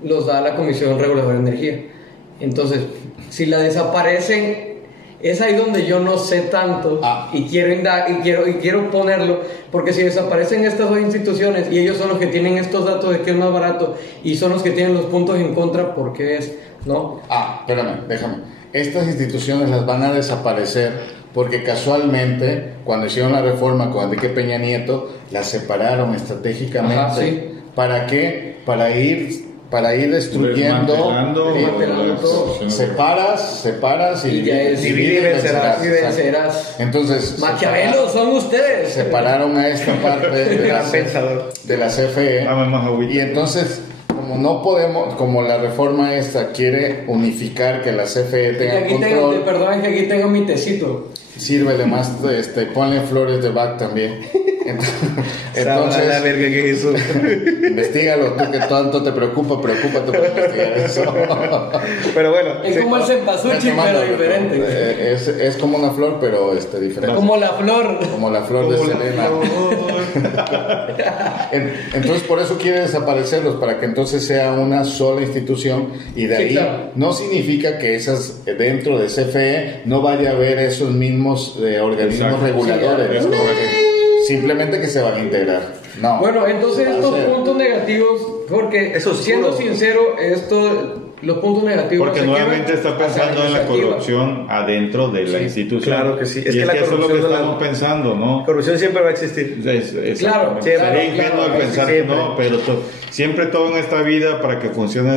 los da la Comisión Reguladora de Energía. Entonces, si la desaparecen, es ahí donde yo no sé tanto y quiero ponerlo, porque si desaparecen estas dos instituciones y ellos son los que tienen estos datos de que es más barato y son los que tienen los puntos en contra, ¿por qué es? ¿No? Espérame, déjame. Estas instituciones las van a desaparecer porque casualmente cuando hicieron la reforma con Enrique Peña Nieto las separaron estratégicamente. ¿Para qué? Para ir destruyendo, separas y divide y vencerás. Entonces, Maquiavelo son ustedes. Separaron a esta parte de la CFE, y entonces, como no podemos, como la reforma esta quiere unificar, que la CFE tenga control. Perdón, que aquí tengo mi tecito. Sírvele más, ponle flores de Bach también. Entonces, la verga que hizo. Investígalo, tú que tanto te preocúpate por investigar eso. Pero bueno, es como el cempasúchil, pero diferente. Es como una flor, pero diferente. Como la flor. Como la flor de Selena. Entonces, por eso quiere desaparecerlos, para que entonces sea una sola institución, y de ahí no significa que esas dentro de CFE no vaya a haber esos mismos organismos reguladores. Simplemente que se van a integrar. No. Bueno, entonces estos puntos negativos, porque siendo sincero, los puntos negativos. Porque nuevamente está pensando en la corrupción adentro de la institución. Claro que sí. Es que eso es lo que estamos pensando, ¿no? Corrupción siempre va a existir. Claro. Sería ingenuo pensar que no, pero siempre todo en esta vida, para que funcione,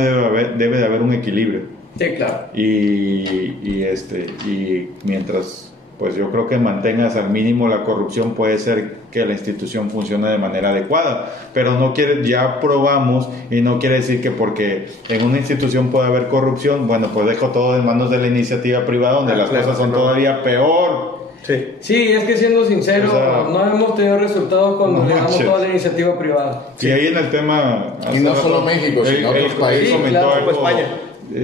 debe de haber un equilibrio. Sí, claro. Y mientras, pues yo creo que mantengas al mínimo la corrupción, puede ser que la institución funcione de manera adecuada, pero ya probamos, y no quiere decir que porque en una institución puede haber corrupción, bueno, pues dejo todo en manos de la iniciativa privada, donde las cosas son todavía peor. Sí, es que siendo sincero, no hemos tenido resultados cuando le damos toda la iniciativa privada. Y ahí en el tema, y no solo México, sino otros países, claro, como España.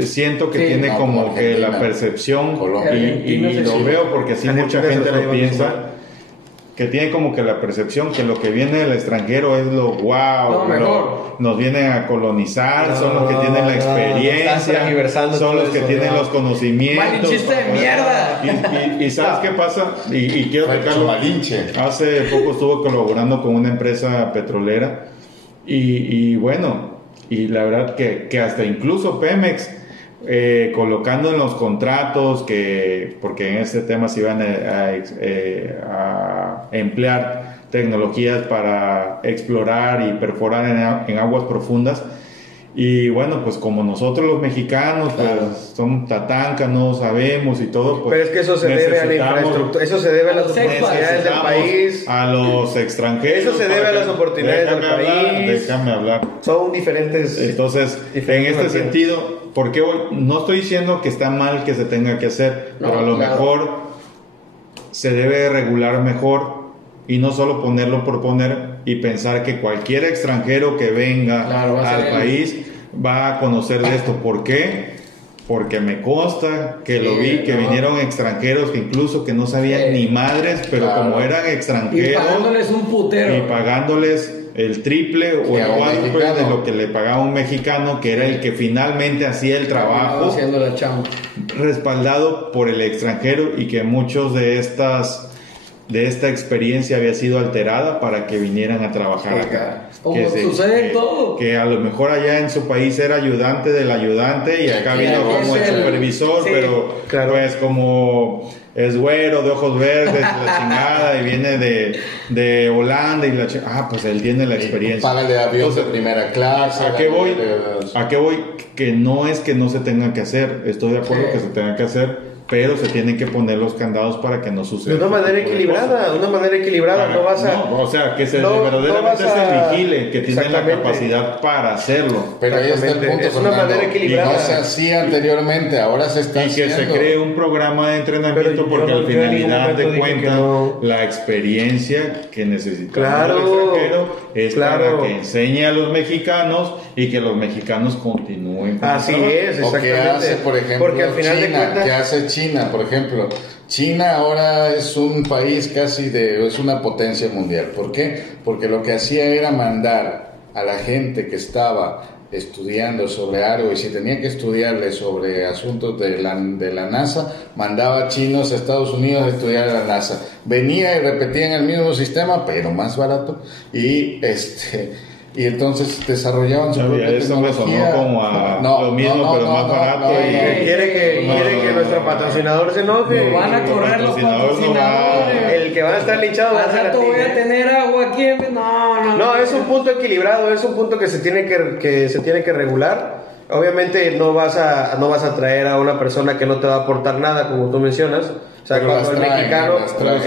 siento que tiene como que la percepción, y lo veo porque así mucha gente lo piensa, que tiene como que la percepción que lo que viene del extranjero es lo wow, nos vienen a colonizar, son los que tienen la experiencia, son los que tienen los conocimientos. ¡Malinchista de mierda! Y ¿sabes qué pasa? Y quiero explicarlo. Hace poco estuve colaborando con una empresa petrolera y bueno, y la verdad que hasta incluso Pemex, colocando en los contratos porque en este tema se iban a emplear tecnologías para explorar y perforar en aguas profundas, y bueno, pues como nosotros los mexicanos pues somos tatancanos, sabemos y todo, pues, pero es que eso se debe a la infraestructura, eso se debe a las oportunidades del país, a los extranjeros, eso se debe a las oportunidades del país. Déjame hablar. Son diferentes. Entonces, en este sentido, porque no estoy diciendo que está mal que se tenga que hacer, pero a lo mejor se debe regular mejor y no solo ponerlo por poner y pensar que cualquier extranjero que venga al país va a conocer de esto. ¿Por qué? Porque me consta que lo vi, que vinieron extranjeros que incluso que no sabían ni madres, pero como eran extranjeros, y pagándoles un putero, y pagándoles el triple o el cuádruple de lo que le pagaba un mexicano, que era el que finalmente hacía el trabajo, haciendo la chamba, respaldado por el extranjero, y que muchos de esta experiencia había sido alterada para que vinieran a trabajar acá. Como sucede en todo. Que a lo mejor allá en su país era ayudante del ayudante y acá vino como el supervisor, pero pues como es güero, de ojos verdes, la chingada, y viene de Holanda y pues él tiene la experiencia. Págale avión de primera clase. ¿A qué voy? Que no es que no se tenga que hacer, estoy de acuerdo que se tenga que hacer, pero se tienen que poner los candados para que no suceda. De una manera equilibrada, no vas a... No, o sea, que verdaderamente se vigile, que tienen la capacidad para hacerlo. Pero ahí está el punto, es una manera equilibrada. Y no se hacía anteriormente, ahora se está haciendo. Y que se cree un programa de entrenamiento, porque al finalidad de cuentas, la experiencia que necesita el extranjero es para que enseñe a los mexicanos y que los mexicanos continúen. Así es, exactamente. O que hace, por ejemplo, porque al final China, de cuentas, que hace China, por ejemplo. China ahora es un país es una potencia mundial. ¿Por qué? Porque lo que hacía era mandar a la gente que estaba estudiando sobre algo, y si tenía que estudiarle sobre asuntos de la NASA, mandaba chinos a Estados Unidos a estudiar a la NASA. Venía y repetían el mismo sistema, pero más barato, y entonces desarrollaban su propia tecnología. Eso me sonó como a lo mismo, pero más barato. Quiere que nuestro patrocinador se enoje. Nos van a correr los patrocinadores. El que van a estar linchados va a ser a ti. Voy a tener agua aquí. No, es un punto equilibrado, es un punto que se tiene que regular. Obviamente no vas a traer a una persona que no te va a aportar nada, como tú mencionas. O sea, cuando el mexicano...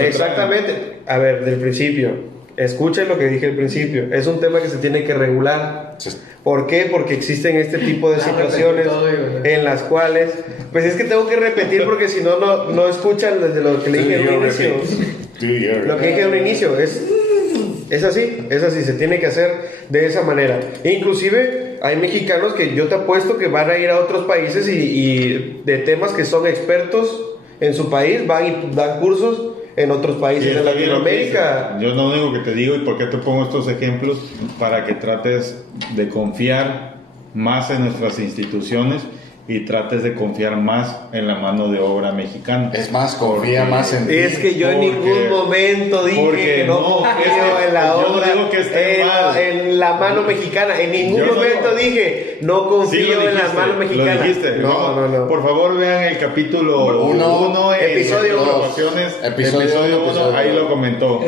Exactamente. A ver, del principio... Escuchen lo que dije al principio. Es un tema que se tiene que regular. ¿Por qué? Porque existen este tipo de situaciones en las cuales... Pues es que tengo que repetir porque si no, no escuchan desde lo que le dije en un inicio. Lo que dije en un inicio es así, se tiene que hacer de esa manera. E inclusive hay mexicanos que yo te apuesto que van a ir a otros países y de temas que son expertos en su país, van y dan cursos en otros países de Latinoamérica. Yo lo único que te digo, y por qué te pongo estos ejemplos, para que trates de confiar más en nuestras instituciones y trates de confiar más en la mano de obra mexicana. Es más, confía más en ti. Es que yo en ningún momento dije que no confío en la obra, en la mano mexicana. En ningún momento dije no confío en la mano mexicana. Lo dijiste. No. Por favor, vean el capítulo 1, episodio 1, ahí lo comentó.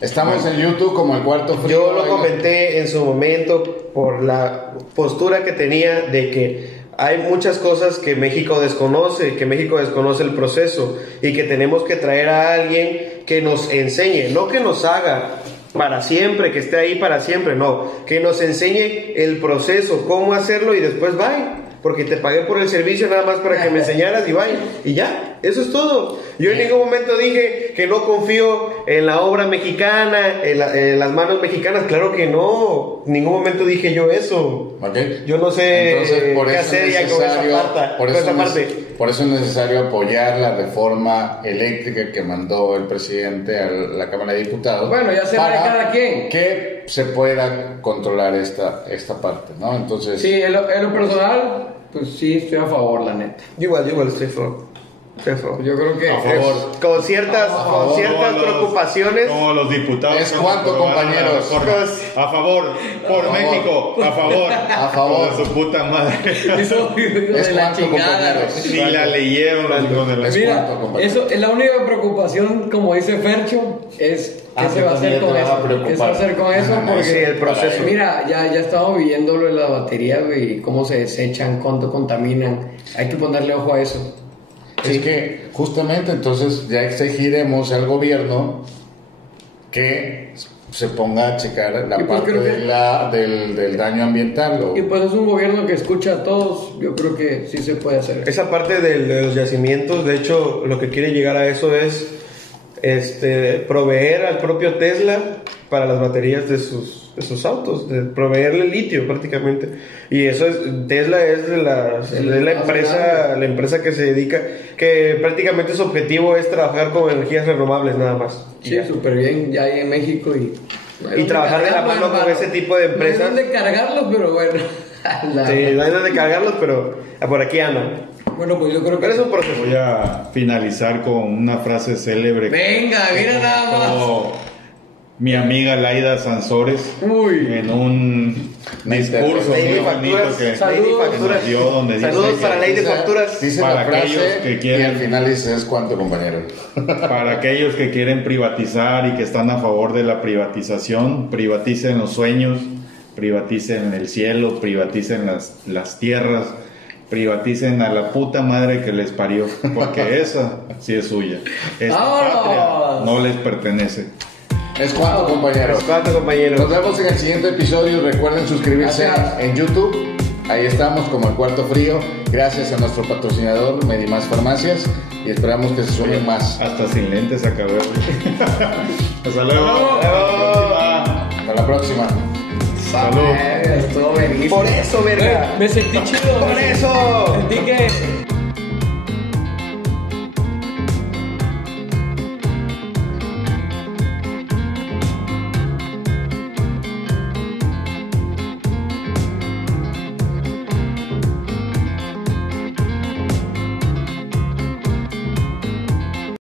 Estamos en YouTube como El Cuarto Frío. Yo lo comenté en su momento por la postura que tenía de que hay muchas cosas que México desconoce el proceso, y que tenemos que traer a alguien que nos enseñe, no que nos haga para siempre, que esté ahí para siempre, no, que nos enseñe el proceso, cómo hacerlo, y después bye. porque te pagué por el servicio nada más para que me enseñaras y vaya. Y ya, eso es todo. Yo en ningún momento dije que no confío en la obra mexicana, en las manos mexicanas. Claro que no. En ningún momento dije yo eso. Okay. Yo no sé. Entonces, qué hacer ya con esa parte. Por eso es necesario apoyar la reforma eléctrica que mandó el presidente a la Cámara de Diputados. Bueno, ya será de cada quien. Que se pueda controlar esta parte, ¿no? Entonces... Sí, en lo personal, pues sí, estoy a favor, la neta. Igual estoy a favor. Yo creo que... A favor. Con ciertas preocupaciones. Como los diputados. ¿Es cuánto, compañeros? A favor. Por México. A favor. A favor. De su puta madre. Eso, ¿Es de la cuánto, chingada. compañeros? Ni la leyeron los hijos de la... Mira, eso es la única preocupación, como dice Fercho, es qué se va a hacer con eso. ¿Qué se va a hacer con eso? Porque sí, el proceso. Mira, ya estamos viviendo lo de las baterías, güey, cómo se desechan, cuánto contaminan. Hay que ponerle ojo a eso. Es que justamente entonces ya exigiremos al gobierno que se ponga a checar la pues parte del daño ambiental. Y pues es un gobierno que escucha a todos, yo creo que sí se puede hacer. Esa parte de los yacimientos, de hecho, lo que quiere llegar a eso es proveer al propio Tesla para las baterías de sus autos, de proveerle litio prácticamente. Y eso Tesla es la empresa que se dedica, que prácticamente su objetivo es trabajar con energías renovables nada más. Sí, súper bien, ya hay en México y trabajar de la mano con ese tipo de empresas. No hay donde cargarlos, pero bueno. Sí, no hay donde cargarlos, pero por aquí andan. Bueno, pues yo creo que pero es un proceso. Voy a finalizar con una frase célebre. Venga, mira nada más. Mi amiga Laida Sansores, en un discurso muy bonito que nos dio, donde dice saludos para Ley de Facturas. Dice para la frase aquellos que quieren, y al final dice es cuánto, compañero. Para aquellos que quieren privatizar y que están a favor de la privatización, privaticen los sueños, privaticen el cielo, privaticen las tierras, privaticen a la puta madre que les parió, porque esa sí es suya. Esta patria no les pertenece. Es cuánto, compañeros. Es cuánto, compañeros. Nos vemos en el siguiente episodio. Recuerden suscribirse en YouTube. Ahí estamos como El Cuarto Frío. Gracias a nuestro patrocinador Medimás Farmacias y esperamos que se sumen más. Hasta sin lentes acabé. Hasta luego. Hasta la próxima. Salud. Estuvo buenísimo. Por eso, verga. Me sentí chido. Por eso. Sentí que